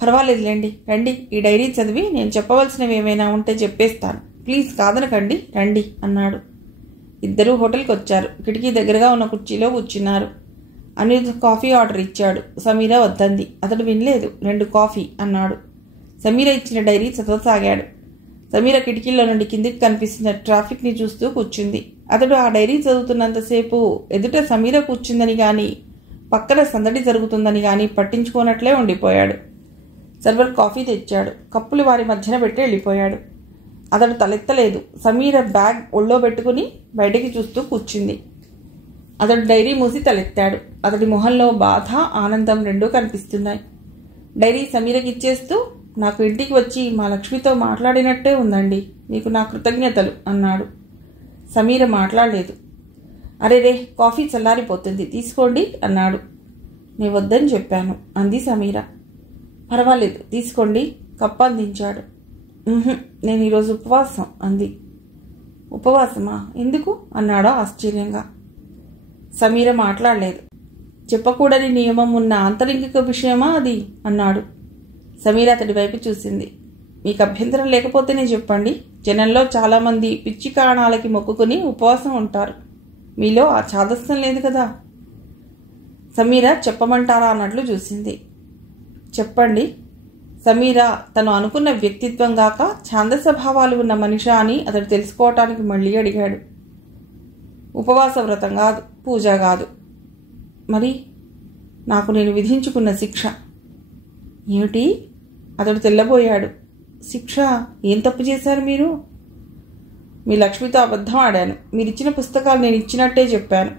పర్వాలేదులేండి, రండి. ఈ డైరీ చదివి నేను చెప్పవలసినవి ఏమైనా ఉంటే చెప్పేస్తాను. ప్లీజ్ కాదనకండి, రండి అన్నాడు. ఇద్దరూ హోటల్కి వచ్చారు. కిటికీ దగ్గరగా ఉన్న కుర్చీలో కూర్చున్నారు. అనిరుద్ కాఫీ ఆర్డర్ ఇచ్చాడు. సమీర వద్దంది. అతడు వినలేదు. 2 కాఫీ అన్నాడు. సమీర ఇచ్చిన డైరీ చదవసాగాడు. సమీర కిటికీలో నుండి కిందికి కనిపిస్తున్న ట్రాఫిక్ని చూస్తూ కూర్చుంది. అతడు ఆ డైరీ చదువుతున్నంతసేపు ఎదుట సమీర కూర్చుందని గాని పక్కన సందడి జరుగుతుందని గాని పట్టించుకోనట్లే ఉండిపోయాడు. సర్వర్ కాఫీ తెచ్చాడు. కప్పులు వారి మధ్యన పెట్టి వెళ్ళిపోయాడు. అతడు తలెత్తలేదు. సమీర బ్యాగ్ ఒళ్ళో పెట్టుకుని బయటికి చూస్తూ కూర్చుంది. అతడు డైరీ మూసి తలెత్తాడు. అతడి మొహంలో బాధ, ఆనందం రెండూ కనిపిస్తున్నాయి. డైరీ సమీరకి ఇచ్చేస్తూ, నాకు ఇంటికి వచ్చి మా లక్ష్మితో మాట్లాడినట్టే ఉందండి. మీకు నా కృతజ్ఞతలు అన్నాడు. సమీర మాట్లాడలేదు. అరే రే, కాఫీ చల్లారిపోతుంది, తీసుకోండి అన్నాడు. నేను వద్దని చెప్పాను అంది సమీర. పర్వాలేదు, తీసుకోండి. కప్పు అందించాడు. నేను ఈరోజు ఉపవాసం అంది. ఉపవాసమా? ఎందుకు అన్నాడో ఆశ్చర్యంగా. సమీర మాట్లాడలేదు. చెప్పకూడని నియమం ఉన్న ఆంతరింగిక విషయమా అది అన్నాడు. సమీర అతడి వైపు చూసింది. మీకు అభ్యంతరం లేకపోతేనే చెప్పండి. జనంలో చాలామంది పిచ్చి కారణాలకి మొక్కుకుని ఉపవాసం ఉంటారు. మీలో ఆ చాదస్తం లేదు కదా. సమీర చెప్పమంటారా అన్నట్లు చూసింది. చెప్పండి. సమీర తను అనుకున్న వ్యక్తిత్వం గాక ఛాందస భావాలు ఉన్న మనిషి అని అతడు తెలుసుకోవటానికి మళ్ళీ అడిగాడు. ఉపవాస వ్రతం కాదు, పూజ కాదు. మరి నాకు నేను విధించుకున్న శిక్ష ఏమిటి? అతడు తెల్లబోయాడు. శిక్ష? ఏం తప్పు చేశారు మీరు? మీ లక్ష్మితో అబద్ధం ఆడాను. మీరిచ్చిన పుస్తకాలు నేను ఇచ్చినట్టే చెప్పాను.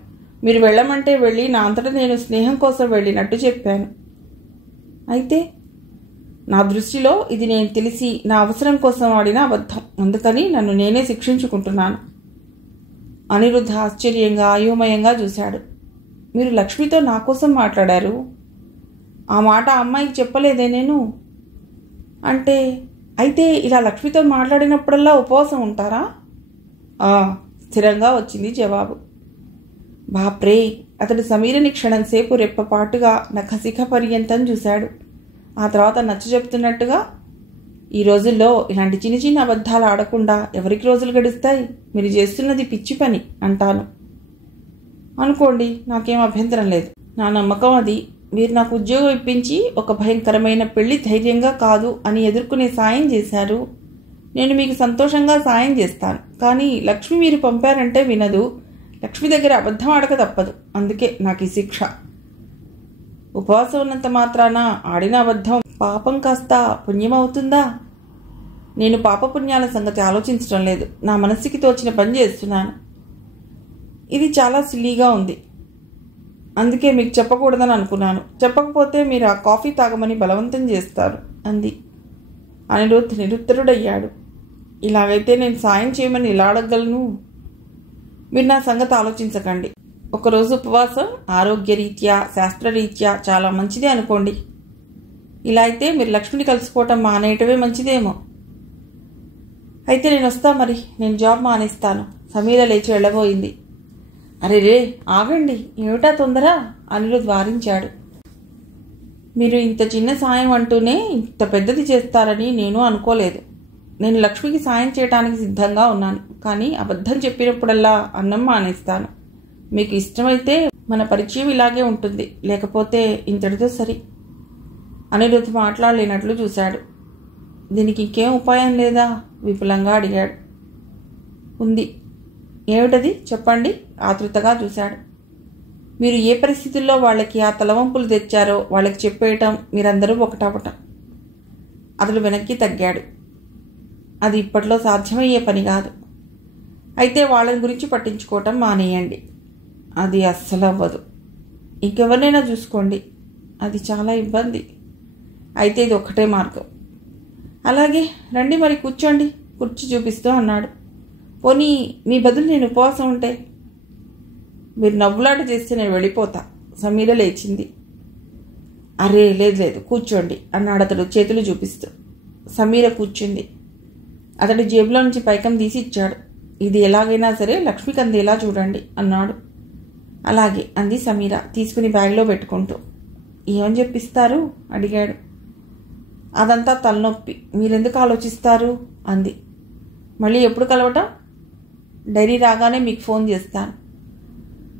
మీరు వెళ్ళమంటే వెళ్ళి నా అంతటా నేను స్నేహం కోసం వెళ్ళినట్టు చెప్పాను. అయితే నా దృష్టిలో ఇది నేను తెలిసి నా అవసరం కోసం ఆడిన అబద్ధం. అందుకని నన్ను నేనే శిక్షించుకుంటున్నాను. అనిరుద్ధ ఆశ్చర్యంగా అయోమయంగా చూశాడు. మీరు లక్ష్మితో నా కోసం మాట్లాడారు. ఆ మాట అమ్మాయికి చెప్పలేదే నేను? అంటే అయితే ఇలా లక్ష్మితో మాట్లాడినప్పుడల్లా ఉపవాసం ఉంటారా? స్థిరంగా వచ్చింది జవాబు. బాప్రే! అతడు సమీరని క్షణంసేపు రెప్పపాటుగా నఖశిఖ పర్యంతం చూశాడు. ఆ తర్వాత నచ్చ చెప్తున్నట్టుగా, ఈ రోజుల్లో ఇలాంటి చిన్న చిన్న అబద్ధాలు ఆడకుండా ఎవరికి రోజులు గడుస్తాయి? మీరు చేస్తున్నది పిచ్చి పని అంటాను. అనుకోండి, నాకేం అభ్యంతరం లేదు. నా నమ్మకం అది. మీరు నాకు ఉద్యోగం ఇప్పించి ఒక భయంకరమైన పెళ్లి ధైర్యంగా కాదు అని ఎదుర్కొనే సాయం చేశారు. నేను మీకు సంతోషంగా సాయం చేస్తాను. కానీ లక్ష్మి మీరు పంపారంటే వినదు. లక్ష్మి దగ్గర అబద్ధం ఆడక తప్పదు. అందుకే నాకు ఈ శిక్ష. ఉపవాసం ఉన్నంత మాత్రాన ఆడిన అబద్ధం పాపం కాస్త పుణ్యమవుతుందా? నేను పాపపుణ్యాల సంగతి ఆలోచించడం లేదు. నా మనస్సుకి తోచిన పని చేస్తున్నాను. ఇది చాలా సిల్లీగా ఉంది. అందుకే మీకు చెప్పకూడదని అనుకున్నాను. చెప్పకపోతే మీరు ఆ కాఫీ తాగమని బలవంతం చేస్తారు అంది. అనిరుద్ధ్ నిరుత్తరుడయ్యాడు. ఇలాగైతే నేను సాయం చేయమని ఇలా అడగలను? మీరు నా సంగతి ఆలోచించకండి. ఒకరోజు ఉపవాసం ఆరోగ్యరీత్యా శాస్త్రరీత్యా చాలా మంచిదే అనుకోండి. ఇలా అయితే మీరు లక్ష్మిని కలుసుకోవటం మానేయటమే మంచిదేమో. అయితే నేను వస్తా. మరి నేను జాబ్ మానేస్తాను. సమీర లేచి వెళ్ళబోయింది. అరే రే, ఆగండి, ఏమిటా తొందర? అనిరుద్ధ్ వారించాడు. మీరు ఇంత చిన్న సాయం అంటూనే ఇంత పెద్దది చేస్తారని నేను అనుకోలేదు. నేను లక్ష్మికి సాయం చేయడానికి సిద్ధంగా ఉన్నాను. కానీ అబద్ధం చెప్పినప్పుడల్లా అన్నం మానేస్తాను. మీకు ఇష్టమైతే మన పరిచయం ఇలాగే ఉంటుంది. లేకపోతే ఇంతటితో సరి. అనిరుద్ధ్ మాట్లాడలేనట్లు చూశాడు. దీనికి ఇంకేం ఉపాయం లేదా? విపులంగా అడిగాడు. ఉంది. ఏమిటది చెప్పండి? ఆతృతగా చూశాడు. మీరు ఏ పరిస్థితుల్లో వాళ్ళకి ఆ తలవంపులు తెచ్చారో వాళ్ళకి చెప్పేయటం, మీరందరూ ఒకటవటం. అతడు వెనక్కి తగ్గాడు. అది ఇప్పట్లో సాధ్యమయ్యే పని కాదు. అయితే వాళ్ళని గురించి పట్టించుకోవటం మానేయండి. అది అస్సలు అవ్వదు. ఇంకెవరినైనా చూసుకోండి. అది చాలా ఇబ్బంది. అయితే ఇది ఒక్కటే మార్గం. అలాగే రండి, మరి కూర్చోండి, కుర్చీ చూపిస్తూ అన్నాడు. పోనీ మీ బదులు నేను ఉపవాసం ఉంటే? మీరు నవ్వులాట చేస్తే నేను వెళ్ళిపోతా. సమీర లేచింది. అరే లేదు లేదు, కూర్చోండి అన్నాడు అతడు చేతులు చూపిస్తూ. సమీర కూర్చుంది. అతడు జేబులో నుంచి పైకం తీసి ఇచ్చాడు. ఇది ఎలాగైనా సరే లక్ష్మికి అందేలా చూడండి అన్నాడు. అలాగే అంది సమీర తీసుకుని బ్యాగ్లో పెట్టుకుంటూ. ఏమని చెప్పిస్తారు అడిగాడు. అదంతా తలనొప్పి, మీరెందుకు ఆలోచిస్తారు అంది. మళ్ళీ ఎప్పుడు కలవటం? డైరీ రాగానే మీకు ఫోన్ చేస్తాను.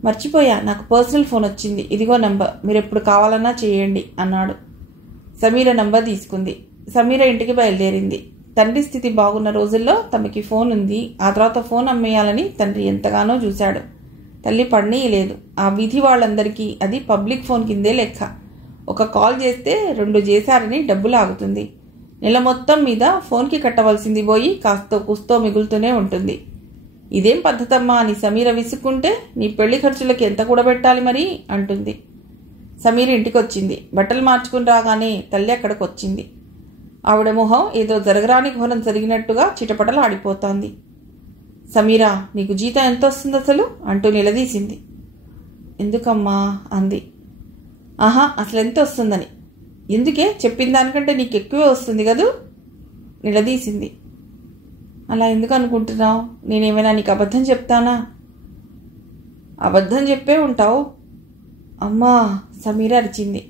మర్చిపోయా, నాకు పర్సనల్ ఫోన్ వచ్చింది, ఇదిగో నంబర్, మీరు ఎప్పుడు కావాలన్నా చేయండి అన్నాడు. సమీర నంబర్ తీసుకుంది. సమీర ఇంటికి బయలుదేరింది. తండ్రి స్థితి బాగున్న రోజుల్లో తమకి ఫోన్ ఉంది. ఆ తర్వాత ఫోన్ అమ్మేయాలని తండ్రి ఎంతగానో చూశాడు. తల్లి పడనీయలేదు. ఆ వీధి వాళ్ళందరికీ అది పబ్లిక్ ఫోన్ కిందే లెక్క. ఒక కాల్ చేస్తే 2 చేశారని డబ్బు లాగుతుంది. నెల మొత్తం మీద ఫోన్కి కట్టవలసింది పోయి కాస్తో కుస్తో మిగులుతూనే ఉంటుంది. ఇదేం పద్ధతమ్మా అని సమీర విసుక్కుంటే, నీ పెళ్లి ఖర్చులకి ఎంత కూడబెట్టాలి మరి అంటుంది. సమీర ఇంటికొచ్చింది. బట్టలు మార్చుకుని రాగానే తల్లి అక్కడికి వచ్చింది. ఆవిడ మొహం ఏదో జరగరాని ఘోరం జరిగినట్టుగా చిటపటలు ఆడిపోతోంది. సమీరా, నీకు జీతం ఎంత వస్తుంది అసలు అంటూ నిలదీసింది. ఎందుకమ్మా అంది. ఆహా, అసలు ఎంత వస్తుందని. ఎందుకే, చెప్పిన దానికంటే నీకు ఎక్కువే వస్తుంది కదూ నిలదీసింది. అలా ఎందుకు అనుకుంటున్నావు? నేనేమైనా నీకు అబద్ధం చెప్తానా? అబద్ధం చెప్పే ఉంటావు. అమ్మా, సమీర అరిచింది.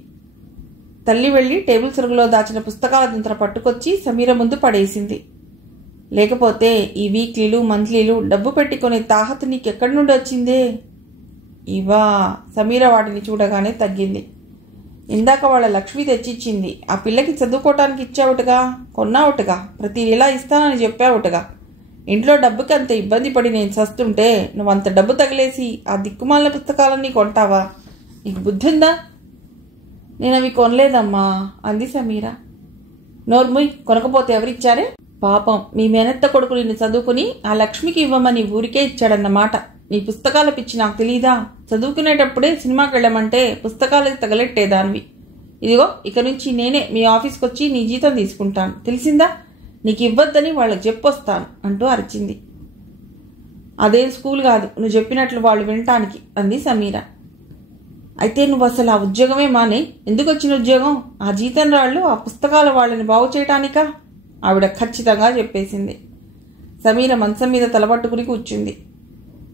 తల్లి వెళ్ళి టేబుల్ సొరుగులో దాచిన పుస్తకాల దుంతర పట్టుకొచ్చి సమీర ముందు పడేసింది. లేకపోతే ఈ వీక్లీలు మంత్లీలు డబ్బు పెట్టుకునే తాహతు నీకెక్కడి నుండి వచ్చిందే? ఇవా? సమీర వాటిని చూడగానే తగ్గింది. ఇందాక వాళ్ళ లక్ష్మి తెచ్చిచ్చింది. ఆ పిల్లకి చదువుకోవటానికి ఇచ్చావుటగా, కొన్నావుటగా, ప్రతి నెలా ఇస్తానని చెప్పావుటగా. ఇంట్లో డబ్బుకి అంత ఇబ్బంది పడి నేను చస్తుంటే నువ్వంత డబ్బు తగిలేసి ఆ దిక్కుమాలిన పుస్తకాలన్నీ కొంటావా? నీకు బుద్ధి ఉందా? నేను అవి కొనలేదమ్మా అంది సమీర. నోర్ముయ్, కొనకపోతే ఎవరిచ్చారే? పాపం మీ మేనత్త కొడుకు నిన్ను చదువుకుని ఆ లక్ష్మికి ఇవ్వమని ఊరికే ఇచ్చాడన్నమాట. నీ పుస్తకాల పిచ్చి నాకు తెలీదా? చదువుకునేటప్పుడే సినిమాకి వెళ్ళమంటే పుస్తకాలకి తగలెట్టేదానివి. ఇదిగో ఇక నుంచి నేనే మీ ఆఫీస్కి వచ్చి నీ జీతం తీసుకుంటాను, తెలిసిందా? నీకు ఇవ్వద్దని వాళ్ళకి చెప్పొస్తాను అంటూ అరిచింది. అదేం స్కూల్ కాదు, నువ్వు చెప్పినట్లు వాళ్ళు వినటానికి అంది సమీర. అయితే నువ్వు అసలు ఆ ఉద్యోగమే మానే. ఎందుకు వచ్చిన ఉద్యోగం? ఆ జీతం రాళ్ళు ఆ పుస్తకాల వాళ్ళని బాగు చేయటానికా? ఆవిడ ఖచ్చితంగా చెప్పేసింది. సమీర మంచం మీద తలపట్టుకుని కూర్చుంది.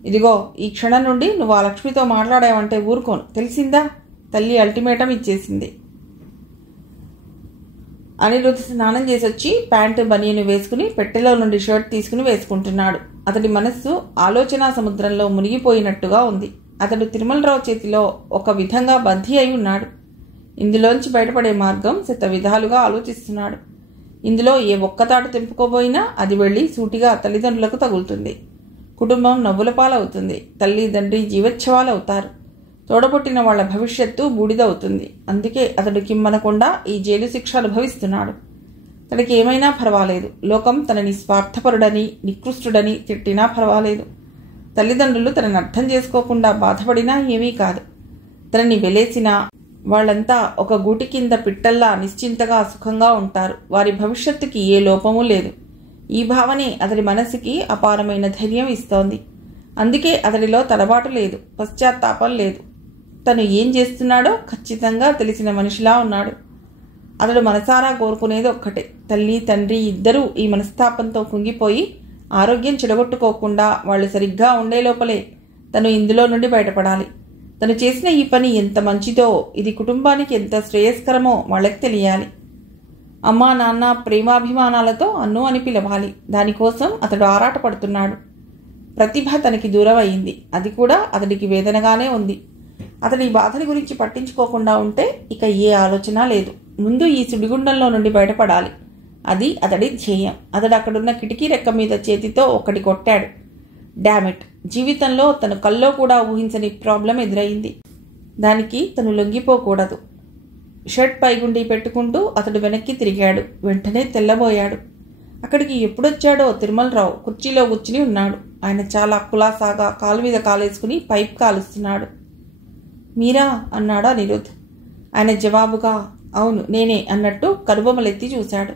ఇదిగో, ఈ క్షణం నుండి నువ్వు ఆ లక్ష్మితో మాట్లాడావంటే ఊరుకోను, తెలిసిందా? తల్లి అల్టిమేటం ఇచ్చేసింది. అనిరుద్ధ్ స్నానం చేసొచ్చి ప్యాంటు బనియను వేసుకుని పెట్టెలో నుండి షర్ట్ తీసుకుని వేసుకుంటున్నాడు. అతడి మనస్సు ఆలోచనా సముద్రంలో మునిగిపోయినట్టుగా ఉంది. అతడు తిరుమలరావు చేతిలో ఒక విధంగా బందీ అయి ఉన్నాడు. ఇందులోంచి బయటపడే మార్గం శత విధాలుగా ఆలోచిస్తున్నాడు. ఇందులో ఏ ఒక్కతాటు తెంపుకోబోయినా అది వెళ్ళి సూటిగా తల్లిదండ్రులకు తగులుతుంది. కుటుంబం నవ్వుల పాలవుతుంది. తల్లి తండ్రి జీవోత్సవాలవుతారు. తోడబుట్టిన వాళ్ల భవిష్యత్తు బూడిదవుతుంది. అందుకే అతడు కిమ్మనకుండా ఈ జైలు శిక్ష అనుభవిస్తున్నాడు. తనకి ఏమైనా పర్వాలేదు. లోకం తనని స్వార్థపరుడని, నికృష్టుడని తిట్టినా పర్వాలేదు. తల్లిదండ్రులు తనని అర్థం చేసుకోకుండా బాధపడినా ఏమీ కాదు. తనని వెలేసినా వాళ్ళంతా ఒక గూటి కింద పిట్టల్లా నిశ్చింతగా సుఖంగా ఉంటారు. వారి భవిష్యత్తుకి ఏ లోపమూ లేదు. ఈ భావనే అతడి మనసుకి అపారమైన ధైర్యం ఇస్తోంది. అందుకే అతడిలో తడబాటు లేదు, పశ్చాత్తాపం లేదు. తను ఏం చేస్తున్నాడో ఖచ్చితంగా తెలిసిన మనిషిలా ఉన్నాడు. అతడు మనసారా కోరుకునేది ఒక్కటే, తల్లి తండ్రి ఇద్దరూ ఈ మనస్తాపంతో కుంగిపోయి ఆరోగ్యం చెడగొట్టుకోకుండా వాళ్ళు సరిగ్గా ఉండే లోపలే తను ఇందులో నుండి బయటపడాలి. తను చేసిన ఈ పని ఎంత మంచిదో, ఇది కుటుంబానికి ఎంత శ్రేయస్కరమో వాళ్ళకి తెలియాలి. అమ్మా నాన్న ప్రేమాభిమానాలతో అన్ను అని పిలవాలి. దానికోసం అతడు ఆరాటపడుతున్నాడు. ప్రతిభ తనకి దూరం అయింది. అది కూడా అతడికి వేదనగానే ఉంది. అతడి బాధని గురించి పట్టించుకోకుండా ఉంటే ఇక ఏ ఆలోచన లేదు. ముందు ఈ సుడిగుండంలో నుండి బయటపడాలి. అది అతడి ధ్యేయం. అతడు అక్కడున్న కిటికీ రెక్క మీద చేతితో ఒకటి కొట్టాడు. డామిట్! జీవితంలో తను కల్లో కూడా ఊహించని ప్రాబ్లం ఎదురైంది. దానికి తను లొంగిపోకూడదు. షర్ట్ పైగుండి పెట్టుకుంటూ అతడు వెనక్కి తిరిగాడు. వెంటనే తెల్లబోయాడు. అక్కడికి ఎప్పుడొచ్చాడో తిరుమలరావు కుర్చీలో కూర్చుని ఉన్నాడు. ఆయన చాలా కులాసాగా కాలు మీద కాలేసుకుని పైప్ కాలుస్తున్నాడు. మీరా అన్నాడు అనిరుద్. ఆయన జవాబుగా అవును నేనే అన్నట్టు కనుబొమలెత్తి చూశాడు.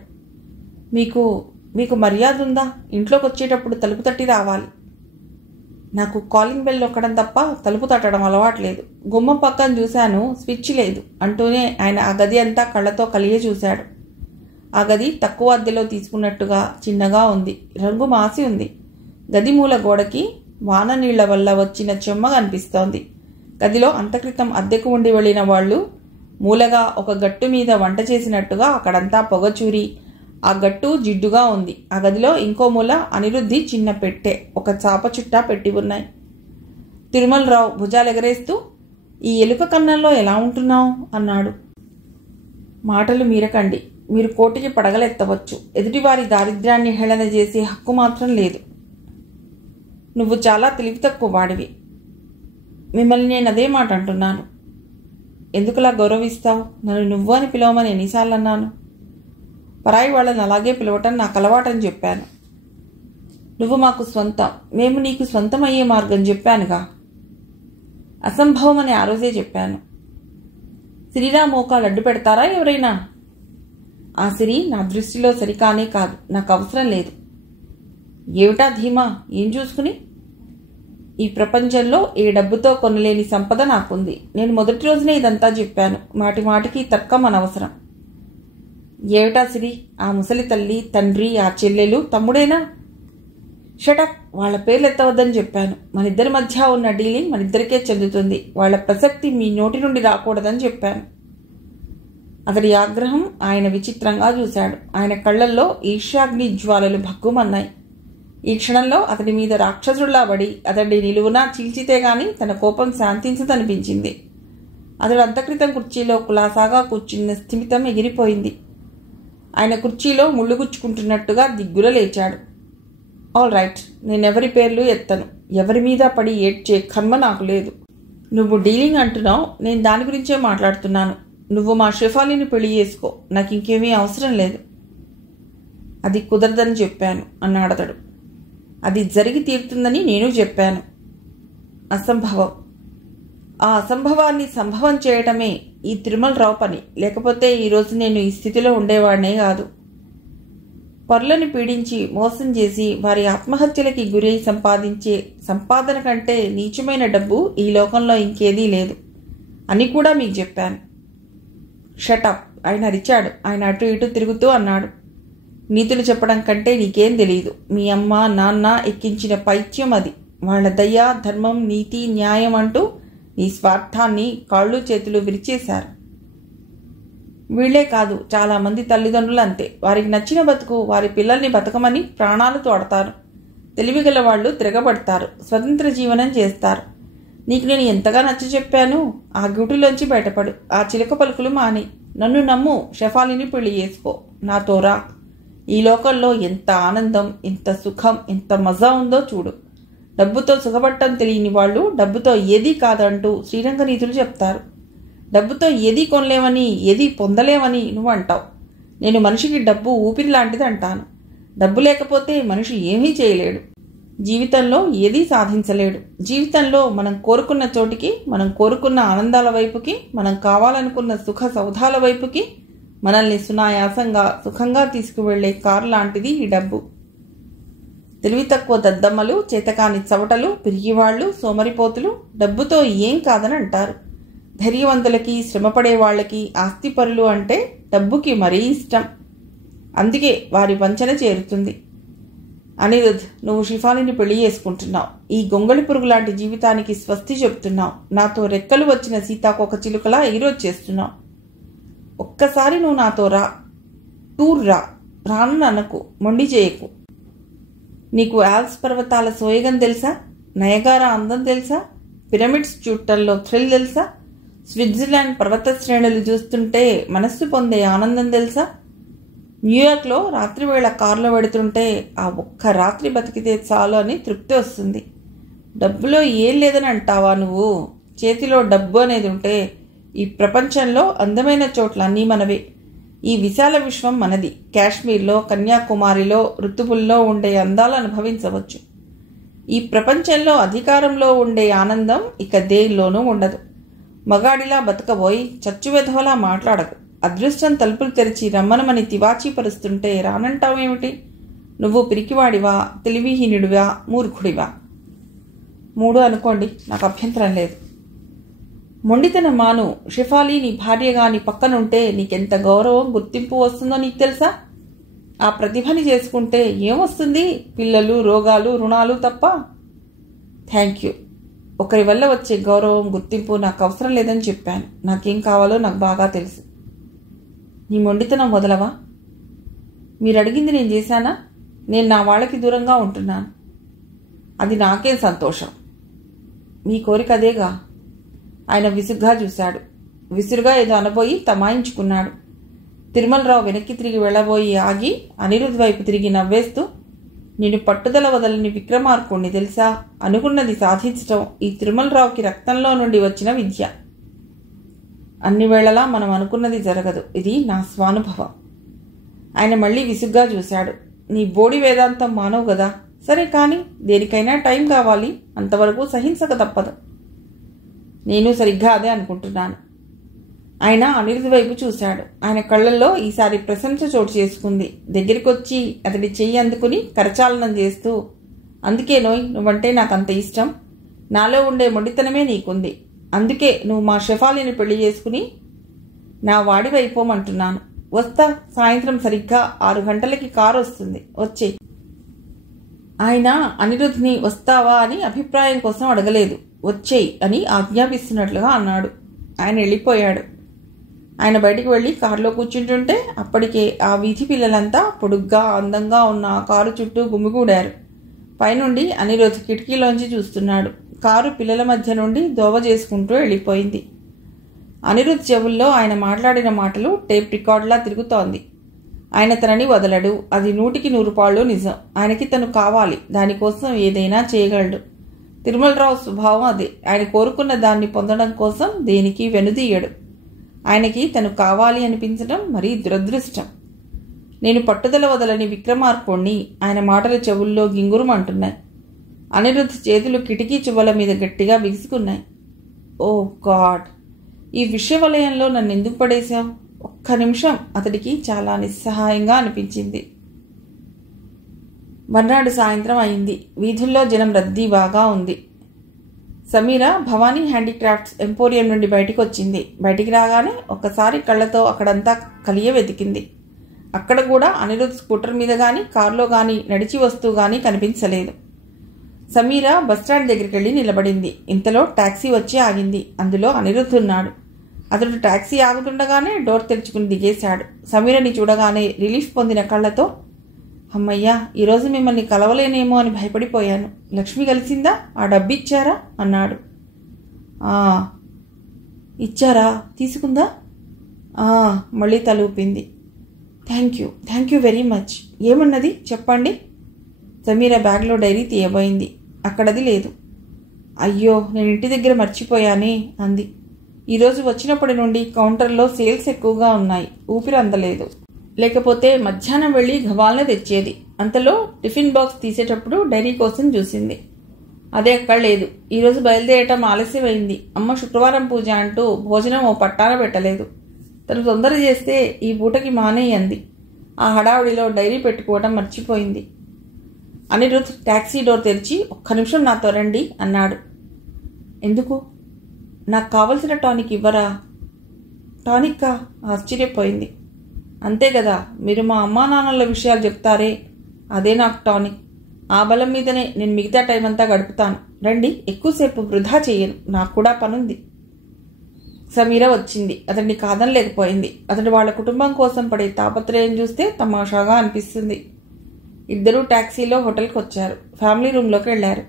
మీకు మీకు మర్యాద ఉందా? ఇంట్లోకి వచ్చేటప్పుడు తలుపు తట్టి రావాలి. నాకు కాలింగ్ బెల్ నొక్కడం తప్ప తలుపు తట్టడం అలవాట్లేదు. గుమ్మం పక్కన చూశాను, స్విచ్ లేదు అంటూనే ఆయన ఆ గది అంతా కళ్ళతో కలిగే చూశాడు. ఆ గది తక్కువ అద్దెలో తీసుకున్నట్టుగా చిన్నగా ఉంది. రంగు మాసి ఉంది. గది మూల గోడకి వాన నీళ్ల వల్ల వచ్చిన చెమ్మ కనిపిస్తోంది. గదిలో అంతక్రితం అద్దెకు ఉండి వెళ్ళిన వాళ్ళు మూలగా ఒక గట్టు మీద వంట చేసినట్టుగా అక్కడంతా పొగచూరి ఆ గట్టు జిడ్డుగా ఉంది. ఆ గదిలో ఇంకో మూల అనిరుద్ధి చిన్న పెట్టె, ఒక చాప చుట్టా పెట్టి ఉన్నాయి. తిరుమలరావు భుజాలెగరేస్తూ ఈ ఎలుక కన్నంలో ఎలా ఉంటున్నావు అన్నాడు. మాటలు మీరకండి. మీరు కోటికి పడగలెత్తవచ్చు. ఎదుటివారి దారిద్ర్యాన్ని హేళన చేసే హక్కు మాత్రం లేదు. నువ్వు చాలా తెలివి తక్కువ వాడివి. మిమ్మల్ని నేను అదే మాట అంటున్నాను. ఎందుకులా గౌరవిస్తావు? నన్ను నువ్వు అని పిలవమని ఎన్నిసార్లు అన్నాను? పరాయి వాళ్ళని అలాగే పిలవటం నాకు అలవాటని చెప్పాను. నువ్వు మాకు స్వంతం, మేము నీకు స్వంతమయ్యే మార్గం చెప్పానుగా. అసంభవం అని ఆ రోజే చెప్పాను. సిరిరా మోకాలు అడ్డు పెడతారా ఎవరైనా? ఆ సిరి నా దృష్టిలో సరికానే కాదు. నాకు అవసరం లేదు. ఏమిటా ధీమా? ఏం చూసుకుని? ఈ ప్రపంచంలో ఏ డబ్బుతో కొనలేని సంపద నాకుంది. నేను మొదటి రోజునే ఇదంతా చెప్పాను. మాటి మాటికి తర్కం అనవసరం. ఏమిటా సిరి? ఆ ముసలి తల్లి, తండ్రి, ఆ చెల్లెలు, తమ్ముడేనా? షటప్. వాళ్ళ పేర్లు ఎత్తవద్దని చెప్పాను. మనిద్దరి మధ్య ఉన్న డీలింగ్ మనిద్దరికే చెందుతుంది. వాళ్ళ ప్రసక్తి మీ నోటి నుండి రాకూడదని చెప్పాను. అతడి ఆగ్రహం ఆయన విచిత్రంగా చూశాడు. ఆయన కళ్లల్లో ఈర్ష్యాగ్ని జ్వాలలు భగ్గుమన్నాయి. ఈ క్షణంలో అతడి మీద రాక్షసుల్లా పడి అతడి నిలువునా చీల్చితే గాని తన కోపం శాంతించదనిపించింది. అతడు అంతక్రితం కుర్చీలో కులాసాగా కూర్చున్న స్థిమితం ఎగిరిపోయింది. ఆయన కుర్చీలో ముళ్ళుగుచ్చుకుంటున్నట్టుగా దిగ్గుల లేచాడు. ఆల్ రైట్, నేనెవరి పేర్లు ఎత్తను. ఎవరి మీద పడి ఏడ్చే కర్మ నాకు లేదు. నువ్వు డీలింగ్ అంటున్నావు, నేను దాని గురించే మాట్లాడుతున్నాను. నువ్వు మా షెఫాలిని పెళ్లి చేసుకో. నాకు ఇంకేమీ అవసరం లేదు. అది కుదరదని చెప్పాను అన్నాడతడు. అది జరిగి తీరుతుందని నేను చెప్పాను. అసంభవం. ఆ అసంభవాన్ని సంభవం చేయటమే ఈ తిరుమలరావు పని. లేకపోతే ఈరోజు నేను ఈ స్థితిలో ఉండేవాడినే కాదు. పరులను పీడించి మోసం చేసి వారి ఆత్మహత్యలకి గురై సంపాదించే సంపాదన కంటే నీచమైన డబ్బు ఈ లోకంలో ఇంకేదీ లేదు అని కూడా మీకు చెప్పాను. షటప్. ఆయన అరిచాడు. ఆయన అటు ఇటు తిరుగుతూ అన్నాడు. నీతులు చెప్పడం కంటే నీకేం తెలియదు. మీ అమ్మ నాన్న ఎక్కించిన పైత్యం అది. వాళ్ల దయ, ధర్మం, నీతి, న్యాయం అంటూ నీ స్వార్థాన్ని కాళ్ళు చేతులు విరిచేశారు. వీళ్లే కాదు, చాలామంది తల్లిదండ్రులు అంతే. వారికి నచ్చిన బతుకు వారి పిల్లల్ని బతకమని ప్రాణాలు తోడతారు. తెలివిగల వాళ్ళు తిరగబడతారు. స్వతంత్ర జీవనం చేస్తారు. నీకు నేను ఎంతగా నచ్చ చెప్పాను. ఆ గ్యూటిలోంచి బయటపడు. ఆ చిలక పలుకులు మాని. నన్ను నమ్ము. షెఫాలిని పెళ్లి చేసుకో. నాతో రా. ఈ లోకంలో ఎంత ఆనందం, ఎంత సుఖం, ఎంత మజా ఉందో చూడు. డబ్బుతో సుఖపట్టం తెలియని వాళ్ళు డబ్బుతో ఏదీ కాదంటూ శ్రీరంగ నీతులు చెప్తారు. డబ్బుతో ఏదీ కొనలేమని, ఏదీ పొందలేమని నువ్వు అంటావు. నేను మనిషికి డబ్బు ఊపిరి లాంటిది అంటాను. డబ్బు లేకపోతే మనిషి ఏమీ చేయలేడు. జీవితంలో ఏదీ సాధించలేడు. జీవితంలో మనం కోరుకున్న చోటికి, మనం కోరుకున్న ఆనందాల వైపుకి, మనం కావాలనుకున్న సుఖ సౌధాల వైపుకి మనల్ని సునాయాసంగా సుఖంగా తీసుకువెళ్లే కారు లాంటిది ఈ డబ్బు. తెలివి తక్కువ దద్దమ్మలు, చేతకాని చవటలు, పిరిగివాళ్లు, సోమరిపోతులు డబ్బుతో ఏం కాదని అంటారు. ధైర్యవంతులకి, శ్రమపడే వాళ్లకి, ఆస్తిపరులు అంటే డబ్బుకి మరీ ఇష్టం. అందుకే వారి వంచన చేరుతుంది. అనిరుద్, నువ్వు షిఫాలిని పెళ్లి చేసుకుంటున్నావు. ఈ గొంగళి పురుగు లాంటి జీవితానికి స్వస్తి చెప్తున్నావు. నాతో రెక్కలు వచ్చిన సీతాకోక చిలుకలా ఎగిరొచ్చేస్తున్నావు. ఒక్కసారి నువ్వు నాతో రా. టూర్ రా. రాను అనకు, మొండి చేయకు. నీకు ఆల్ప్స్ పర్వతాల సోయగం తెలుసా? నయగారా అందం తెలుసా? పిరమిడ్స్ చూడటంలో థ్రిల్ తెలుసా? స్విట్జర్లాండ్ పర్వత శ్రేణులు చూస్తుంటే మనస్సు పొందే ఆనందం తెలుసా? న్యూయార్క్లో రాత్రివేళ కారులో వెడుతుంటే ఆ ఒక్క రాత్రి బతికితే చాలు అని తృప్తి వస్తుంది. డబ్బులో ఏం లేదని అంటావా నువ్వు? చేతిలో డబ్బు అనేది ఉంటే ఈ ప్రపంచంలో అందమైన చోట్లన్నీ మనవే. ఈ విశాల విశ్వం మనది. కాశ్మీర్లో, కన్యాకుమారిలో, ఋతువుల్లో ఉండే అందాలు అనుభవించవచ్చు. ఈ ప్రపంచంలో అధికారంలో ఉండే ఆనందం ఇక దేనిలోనూ ఉండదు. మగాడిలా బతకబోయి చచ్చువెధవలా మాట్లాడకు. అదృష్టం తలుపులు తెరిచి రమ్మనమని తివాచీ పరుస్తుంటే రానంటావేమిటి? నువ్వు పిరికివాడివా, తెలివిహీనుడివా, మూర్ఖుడివా? 3 అనుకోండి, నాకు అభ్యంతరం లేదు. మొండితనం మాను. షెఫాలి నీ భార్యగా నీ పక్కనుంటే నీకెంత గౌరవం, గుర్తింపు వస్తుందో నీకు తెలుసా? ఆ ప్రతిభని చేసుకుంటే ఏమొస్తుంది? పిల్లలు, రోగాలు, రుణాలు తప్ప. Thank you. ఒకరి వల్ల వచ్చే గౌరవం, గుర్తింపు నాకు అవసరం లేదని చెప్పాను. నాకేం కావాలో నాకు బాగా తెలుసు. నీ మొండితనం వదలవా? మీరు అడిగింది నేను చేశానా? నేను నా వాళ్ళకి దూరంగా ఉంటున్నాను. అది నాకేం సంతోషం. మీ కోరిక అదేగా. ఆయన విసుగ్గా చూశాడు. విసురుగా ఏదో అనబోయి తమాయించుకున్నాడు. తిరుమలరావు వెనక్కి తిరిగి వెళ్ళబోయి ఆగి అనిరుద్ధ్ వైపు తిరిగి నవ్వేస్తూ, నేను పట్టుదల వదలని విక్రమార్కుణ్ణి తెలుసా? అనుకున్నది సాధించటం ఈ తిరుమలరావుకి రక్తంలో నుండి వచ్చిన విద్య. అన్ని వేళలా మనం అనుకున్నది జరగదు. ఇది నా స్వానుభవం. ఆయన మళ్ళీ విసుగ్గా చూశాడు. నీ బోడి వేదాంతం మానవు గదా. సరే కానీ దేనికైనా టైం కావాలి. అంతవరకు సహించక తప్పదు. నేను సరిగ్గా అదే అనుకుంటున్నాను. ఆయన అనిరుద్ధ్ వైపు చూశాడు. ఆయన కళ్ళల్లో ఈసారి ప్రశంస చోటు చేసుకుంది. దగ్గరికొచ్చి అతడి చెయ్యి అందుకుని కరచాలనం చేస్తూ, అందుకేనోయ్ నువ్వంటే నాకంత ఇష్టం. నాలో ఉండే మొండితనమే నీకుంది. అందుకే నువ్వు మా షెఫాలిని పెళ్లి చేసుకుని నా వాడి వైపోమంటున్నాను. వస్తా. సాయంత్రం సరిగ్గా 6 గంటలకి కారు వస్తుంది. వచ్చే. ఆయన అనిరుద్ధ్ని వస్తావా అని అభిప్రాయం కోసం అడగలేదు. వచ్చేయి అని ఆజ్ఞాపిస్తున్నట్లుగా అన్నాడు. ఆయన వెళ్ళిపోయాడు. ఆయన బయటికి వెళ్ళి కారులో కూర్చుంటుంటే అప్పటికే ఆ వీధి పిల్లలంతా పొడుగ్గా అందంగా ఉన్న ఆ కారు చుట్టూ గుమిగూడారు. పైనుండి అనిరుద్ధ్ కిటికీలోంచి చూస్తున్నాడు. కారు పిల్లల మధ్య నుండి దోవ చేసుకుంటూ వెళ్ళిపోయింది. అనిరుద్ధ్ చెవుల్లో ఆయన మాట్లాడిన మాటలు టేప్ రికార్డులా తిరుగుతోంది. ఆయన తనని వదలడు. అది 100కి 100 నిజం. ఆయనకి తను కావాలి. దానికోసం ఏదైనా చేయగలడు. తిరుమలరావు స్వభావం అదే. ఆయన కోరుకున్న దాన్ని పొందడం కోసం దేనికి వెనుదీయడు. ఆయనకి తను కావాలి అనిపించడం మరీ దురదృష్టం. నేను పట్టుదల వదలని విక్రమార్కుణ్ణి. ఆయన మాటలు చెవుల్లో గింగురుమంటున్నాయి. అనిరుద్ధ్ చేతులు కిటికీ చువ్వల మీద గట్టిగా బిగుసుకున్నాయి. ఓ గాడ్, ఈ విషవలయంలో నన్ను ఎందుకు పడేశావు? ఒక్క నిమిషం అతడికి చాలా నిస్సహాయంగా అనిపించింది. మర్నాడు సాయంత్రం అయింది. వీధుల్లో జనం రద్దీ బాగా ఉంది. సమీర భవానీ హ్యాండీక్రాఫ్ట్స్ ఎంపోరియం నుండి బయటికి వచ్చింది. బయటికి రాగానే ఒక్కసారి కళ్ళతో అక్కడంతా కలియ వెతికింది. అక్కడ కూడా అనిరుద్ధ్ స్కూటర్ మీద కానీ కారులో కానీ నడిచి వస్తూ కానీ కనిపించలేదు. సమీర బస్టాండ్ దగ్గరికి వెళ్ళి నిలబడింది. ఇంతలో టాక్సీ వచ్చి ఆగింది. అందులో అనిరుద్ధ్ ఉన్నాడు. అతడు టాక్సీ ఆగుతుండగానే డోర్ తెరుచుకుని దిగేశాడు. సమీరని చూడగానే రిలీఫ్ పొందిన కళ్ళతో, అమ్మయ్యా, ఈరోజు మిమ్మల్ని కలవలేనేమో అని భయపడిపోయాను. లక్ష్మి కలిసిందా? ఆ డబ్బు ఇచ్చారా అన్నాడు. ఇచ్చారా? తీసుకుందా? మళ్ళీ తలూపింది. Thank you very much. ఏమన్నది చెప్పండి. సమీర బ్యాగ్లో డైరీ తీయబోయింది. అక్కడది లేదు. అయ్యో, నేను ఇంటి దగ్గర మర్చిపోయానే అంది. ఈరోజు వచ్చినప్పటి నుండి కౌంటర్లో సేల్స్ ఎక్కువగా ఉన్నాయి. ఊపిరి అందలేదు. లేకపోతే మధ్యాహ్నం వెళ్ళి గవాల్నే తెచ్చేది. అంతలో టిఫిన్ బాక్స్ తీసేటప్పుడు డైరీ కోసం చూసింది. అదే అక్కడ లేదు. ఈరోజు బయలుదేరటం ఆలస్యమైంది. అమ్మ శుక్రవారం పూజ అంటూ భోజనం ఓ పట్టాన పెట్టలేదు. తను తొందర చేస్తే ఈ పూటకి మానేయంది. ఆ హడావుడిలో డైరీ పెట్టుకోవడం మర్చిపోయింది. అనిరుద్ధ్ టాక్సీ డోర్ తెరిచి, ఒక్క నిమిషం నాతో రండి అన్నాడు. ఎందుకు? నాకు కావలసిన టానిక్ ఇవ్వరా? టానిక్కా? ఆశ్చర్యపోయింది. అంతే కదా, మీరు మా అమ్మా నాన్నల విషయాలు చెప్తారే, అదే నాకు టానిక్. ఆ బలం మీదనే నేను మిగతా టైం అంతా గడుపుతాను. రండి, ఎక్కువసేపు వృధా చేయను. నాకు కూడా పనుంది. సమీర వచ్చింది. అతన్ని కాదనలేకపోయింది. అతడు వాళ్ళ కుటుంబం కోసం పడే తాపత్రయం చూస్తే తమాషాగా అనిపిస్తుంది. ఇద్దరూ టాక్సీలో హోటల్కి వచ్చారు. ఫ్యామిలీ రూమ్లోకి వెళ్లారు.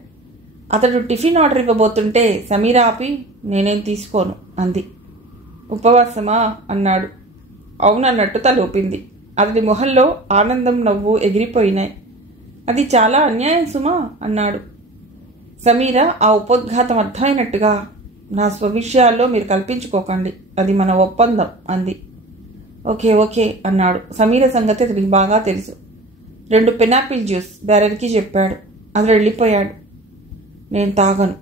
అతడు టిఫిన్ ఆర్డర్ ఇవ్వబోతుంటే సమీర ఆపి, నేనేం తీసుకోను అంది. ఉపవాసమా అన్నాడు. అవునన్నట్టు తలూపింది. అతడి మొహంలో ఆనందం, నవ్వు ఎగిరిపోయినాయి. అది చాలా అన్యాయం సుమా అన్నాడు. సమీర ఆ ఉపోద్ఘాతం అర్థమైనట్టుగా, నా స్వవిషయాల్లో మీరు కల్పించుకోకండి, అది మన ఒప్పందం అంది. ఓకే ఓకే అన్నాడు. సమీర సంగతి అతనికి బాగా తెలుసు. 2 పెనాపిల్ జ్యూస్ బేరర్కి చెప్పాడు. అతడు వెళ్ళిపోయాడు. నేను తాగను.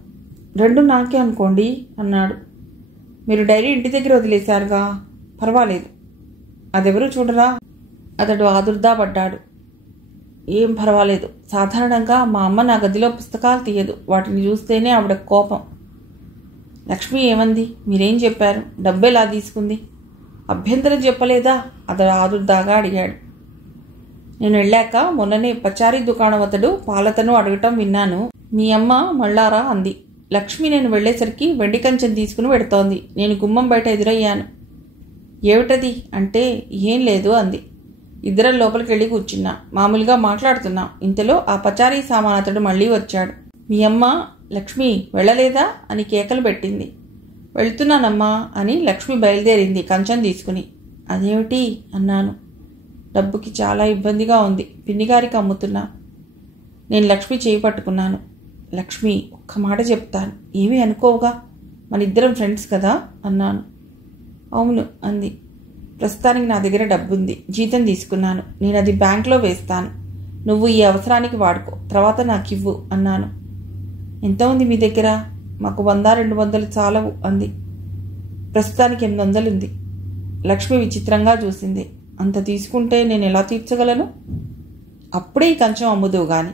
2 నాకే అనుకోండి అన్నాడు. మీరు డైరీ ఇంటి దగ్గర వదిలేశారుగా, పర్వాలేదు. అదెవరూ చూడరా? అతడు ఆదుర్దాపడ్డాడు. ఏం పర్వాలేదు. సాధారణంగా మా అమ్మ నా గదిలో పుస్తకాలు తీయదు. వాటిని చూస్తేనే ఆవిడ కోపం. లక్ష్మి ఏమంది? మీరేం చెప్పారు? డబ్బెలా తీసుకుంది? అభ్యంతరం చెప్పలేదా? అతడు ఆదుర్దాగా అడిగాడు. నేను వెళ్ళాక మొన్ననే పచారీ దుకాణం అతడు పాలతను అడగటం విన్నాను. మీ అమ్మ మళ్ళారా అంది. లక్ష్మి నేను వెళ్లేసరికి వెండి కంచెం తీసుకుని పెడుతోంది. నేను గుమ్మం బయట ఎదురయ్యాను. ఏమిటది అంటే ఏం లేదు అంది. ఇద్దరం లోపలికి వెళ్ళి కూర్చున్నా. మామూలుగా మాట్లాడుతున్నాం. ఇంతలో ఆ పచారీ సామాన్ అతడు మళ్ళీ వచ్చాడు. మీ అమ్మ లక్ష్మి వెళ్ళలేదా అని కేకలు పెట్టింది. వెళ్తున్నానమ్మా అని లక్ష్మి బయలుదేరింది కంచం తీసుకుని. అదేమిటి అన్నాను. డబ్బుకి చాలా ఇబ్బందిగా ఉంది. పిన్నిగారికి అమ్ముతున్నా. నేను లక్ష్మి చేయి పట్టుకున్నాను. లక్ష్మి ఒక్క మాట చెప్తాను, ఏమీ అనుకోవుగా, మన ఇద్దరం ఫ్రెండ్స్ కదా అన్నాను. అవును అంది. ప్రస్తుతానికి నా దగ్గర డబ్బుంది. జీతం తీసుకున్నాను. నేను అది బ్యాంకులో వేస్తాను. నువ్వు ఈ అవసరానికి వాడుకో, తర్వాత నాకు ఇవ్వు అన్నాను. ఎంత ఉంది మీ దగ్గర? మాకు 100-200 చాలవు అంది. ప్రస్తుతానికి 800 ఉంది. లక్ష్మి విచిత్రంగా చూసింది. అంత తీసుకుంటే నేను ఎలా తీర్చగలను? అప్పుడే ఈ కంచం అమ్ముదువు గాని.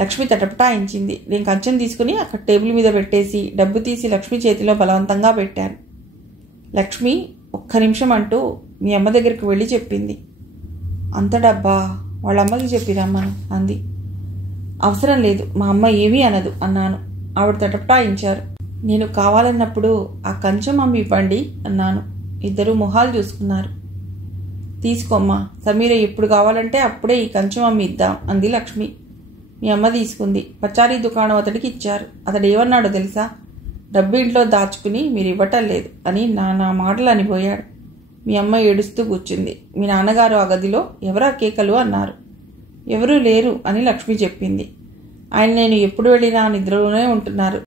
లక్ష్మి తటపటాయించింది. నేను కంచం తీసుకుని అక్కడ టేబుల్ మీద పెట్టేసి డబ్బు తీసి లక్ష్మి చేతిలో బలవంతంగా పెట్టాను. లక్ష్మి ఒక్క నిమిషం అంటూ మీ అమ్మ దగ్గరికి వెళ్ళి చెప్పింది. అంత డబ్బా? వాళ్ళ అమ్మకి చెప్పి రమ్మను అంది. అవసరం లేదు, మా అమ్మ ఏమీ అనదు అన్నాను. ఆవిడ తటపటాయించారు. నేను కావాలన్నప్పుడు ఆ కంచం అమ్మి ఇవ్వండి అన్నాను. ఇద్దరు మొహాలు చూసుకున్నారు. తీసుకోమ్మా, సమీర ఎప్పుడు కావాలంటే అప్పుడే ఈ కంచం అమ్మి ఇద్దాం అంది లక్ష్మి. మీ అమ్మ తీసుకుంది. పచారీ దుకాణం అతడికి ఇచ్చారు. అతడు ఏమన్నాడో తెలుసా? డబ్బు ఇంట్లో దాచుకుని మీరు ఇవ్వటం లేదు అని నా మాటలు అనిపోయాడు. మీ అమ్మ ఏడుస్తూ కూర్చుంది. మీ నాన్నగారు ఆ గదిలో ఎవరా కేకలు అన్నారు. ఎవరూ లేరు అని లక్ష్మి చెప్పింది. ఆయన నేను ఎప్పుడు వెళ్ళినా నిద్రలోనే ఉంటున్నారు.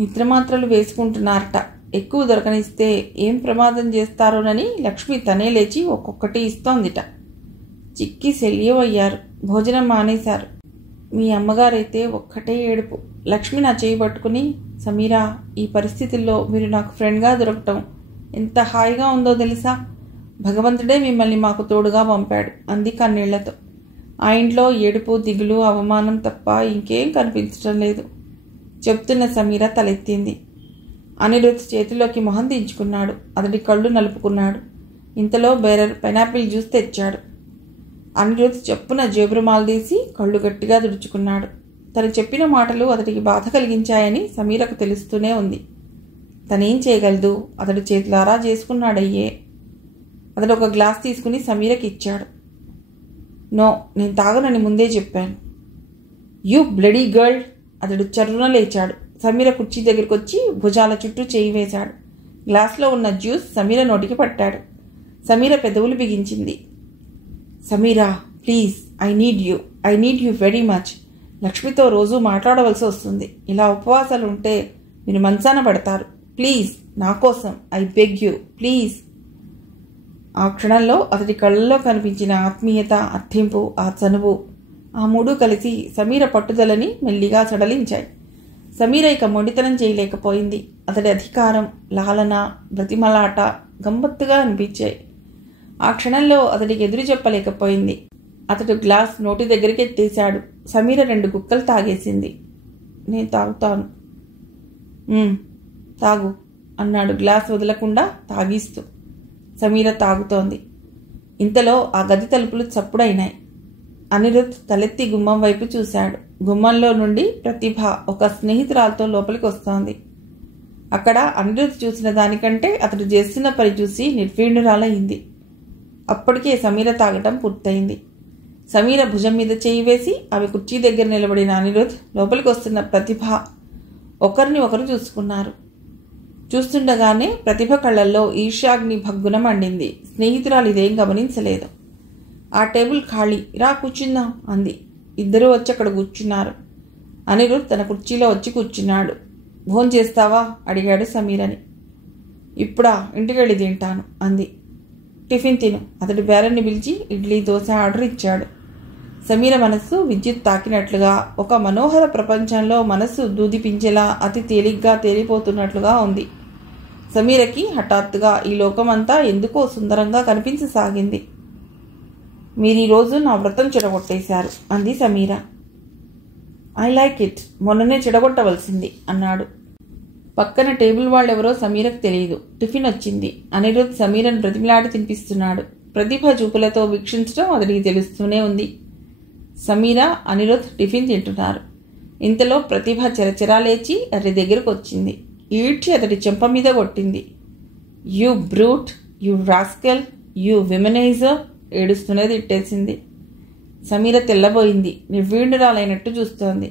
నిద్రమాత్రలు వేసుకుంటున్నారట. ఎక్కువ దొరకనిస్తే ఏం ప్రమాదం చేస్తారోనని లక్ష్మి తనే లేచి ఒక్కొక్కటి ఇస్తోందిట. చిక్కి శల్యం అయ్యారు. భోజనం మానేశారు. మీ అమ్మగారైతే ఒక్కటే ఏడుపు. లక్ష్మి నా చేయి పట్టుకుని, సమీరా, ఈ పరిస్థితుల్లో మీరు నాకు ఫ్రెండ్గా దొరకటం ఎంత హాయిగా ఉందో తెలుసా? భగవంతుడే మిమ్మల్ని మాకు తోడుగా పంపాడు అంది కన్నీళ్లతో. ఆ ఇంట్లో ఏడుపు, దిగులు, అవమానం తప్ప ఇంకేం కనిపించడం లేదు. చెప్తున్న సమీర తలెత్తింది. అనిరుద్ చేతిలోకి మొహం దించుకున్నాడు. అతడి కళ్ళు నలుపుకున్నాడు. ఇంతలో బేరర్ పైనాపిల్ జ్యూస్ తెచ్చాడు. అనిరుద్ చెప్పున జేబురుమాలు తీసి కళ్ళు గట్టిగా తుడుచుకున్నాడు. తను చెప్పిన మాటలు అతడికి బాధ కలిగించాయని సమీరకు తెలుస్తూనే ఉంది. తనేం చేయగలదు? అతడు చేతులారా చేసుకున్నాడయ్యే. అతడు ఒక గ్లాస్ తీసుకుని సమీరకి ఇచ్చాడు. నో, నేను తాగనని ముందే చెప్పాను. You bloody girl! అతడు చర్రున లేచాడు. సమీర కుర్చీ దగ్గరికి వచ్చి భుజాల చుట్టూ చేయి వేశాడు. గ్లాస్లో ఉన్న జ్యూస్ సమీర నోటికి పట్టాడు. సమీర పెదవులు బిగించింది. Sameera, please, I need you very much. లక్ష్మితో రోజు మాట్లాడవలసి వస్తుంది. ఇలా ఉపవాసాలు ఉంటే మీరు మంచాన పడతారు. ప్లీజ్, నా కోసం, ఐ బెగ్ యూ, ప్లీజ్. ఆ క్షణంలో అతడి కళ్ళల్లో కనిపించిన ఆత్మీయత, అర్థింపు, ఆ చనువు, ఆ మూడు కలిసి సమీర పట్టుదలని మెల్లిగా సడలించాయి. సమీర ఇక మొండితనం చేయలేకపోయింది. అతడి అధికారం, లాలన, బ్రతిమలాట గమ్మత్తుగా అనిపించాయి. ఆ క్షణంలో అతడికి ఎదురు చెప్పలేకపోయింది. అతడు గ్లాస్ నోటి దగ్గరికి ఎత్తేశాడు. సమీర 2 గుక్కలు తాగేసింది. నేను తాగుతాను. తాగు అన్నాడు గ్లాస్ వదలకుండా తాగిస్తూ. సమీర తాగుతోంది. ఇంతలో ఆ గది తలుపులు చప్పుడైనాయి. అనిరుద్ తలెత్తి గుమ్మం వైపు చూశాడు. గుమ్మంలో నుండి ప్రతిభ ఒక స్నేహితురాలతో లోపలికి వస్తోంది. అక్కడ అనిరుద్ చూసిన దానికంటే అతడు చేస్తున్న పని చూసి నిర్వీణురాలయ్యింది. అప్పటికే సమీర తాగటం పూర్తయింది. సమీర భుజం మీద చేయి వేసి ఆమె కుర్చీ దగ్గర నిలబడిన అనిరుద్, లోపలికి వస్తున్న ప్రతిభ ఒకరిని ఒకరు చూసుకున్నారు. చూస్తుండగానే ప్రతిభ కళ్ళల్లో ఈర్ష్యాగ్ని భగ్గున మండింది. స్నేహితురాలు ఇదేం గమనించలేదు. ఆ టేబుల్ ఖాళీ, రా కూర్చుందాం అంది. ఇద్దరూ వచ్చి అక్కడ కూర్చున్నారు. అనిరుద్ తన కుర్చీలో వచ్చి కూర్చున్నాడు. భోంచేస్తావా అడిగాడు సమీరని. ఇప్పుడా, ఇంటికెళ్ళి తింటాను అంది. టిఫిన్ తిను. అతడు బేరన్ని పిలిచి ఇడ్లీ దోశ ఆర్డర్ ఇచ్చాడు. సమీర మనస్సు విద్యుత్ తాకినట్లుగా, ఒక మనోహర ప్రపంచంలో మనస్సు దూదిపించేలా అతి తేలిగ్గా తేలిపోతున్నట్లుగా ఉంది. సమీరకి హఠాత్తుగా ఈ లోకమంతా ఎందుకో సుందరంగా కనిపించసాగింది. మీరీరోజు నా వ్రతం చెడగొట్టేశారు అంది సమీర. I like it. మొన్ననే చెడగొట్టవలసింది అన్నాడు. పక్కన టేబుల్ వాళ్ళెవరో సమీరకు తెలియదు. టిఫిన్ వచ్చింది. అనిరుద్ సమీరను బ్రతిమిలాడి తినిపిస్తున్నాడు. ప్రతిభ చూపులతో వీక్షించడం అతడికి తెలుస్తూనే ఉంది. సమీర, అనిరుద్ టిఫిన్ తింటున్నారు. ఇంతలో ప్రతిభ చెరచెరా లేచి అతడి దగ్గరకు వచ్చింది. ఈడ్చి అతడి చెంప మీద కొట్టింది. You brute, you rascal, you womaniser ఏడుస్తూనే తిట్టేసింది. సమీర తెల్లబోయింది. నిర్వీణురాలైనట్టు చూస్తోంది.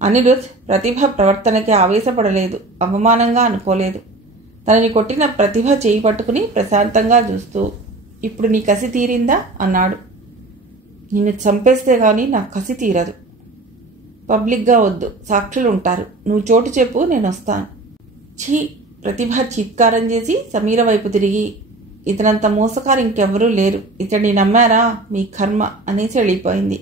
అనిరుద్ ప్రతిభ ప్రవర్తనకి ఆవేశపడలేదు, అవమానంగా అనుకోలేదు. తనని కొట్టిన ప్రతిభ చేయి పట్టుకుని ప్రశాంతంగా చూస్తూ, ఇప్పుడు నీ కసి తీరిందా అన్నాడు. నిన్ను చంపేస్తే గాని నా కసి తీరదు. పబ్లిక్గా వద్దు, సాక్షులుంటారు. నువ్వు చోటు చెప్పు, నేను వస్తాను. ఛీ! ప్రతిభ చీత్కారం చేసి సమీర వైపు తిరిగి, ఇతనంత మోసకారు ఇంకెవ్వరూ లేరు. ఇతడిని నమ్మారా? మీ కర్మ అనేసి వెళ్ళిపోయింది.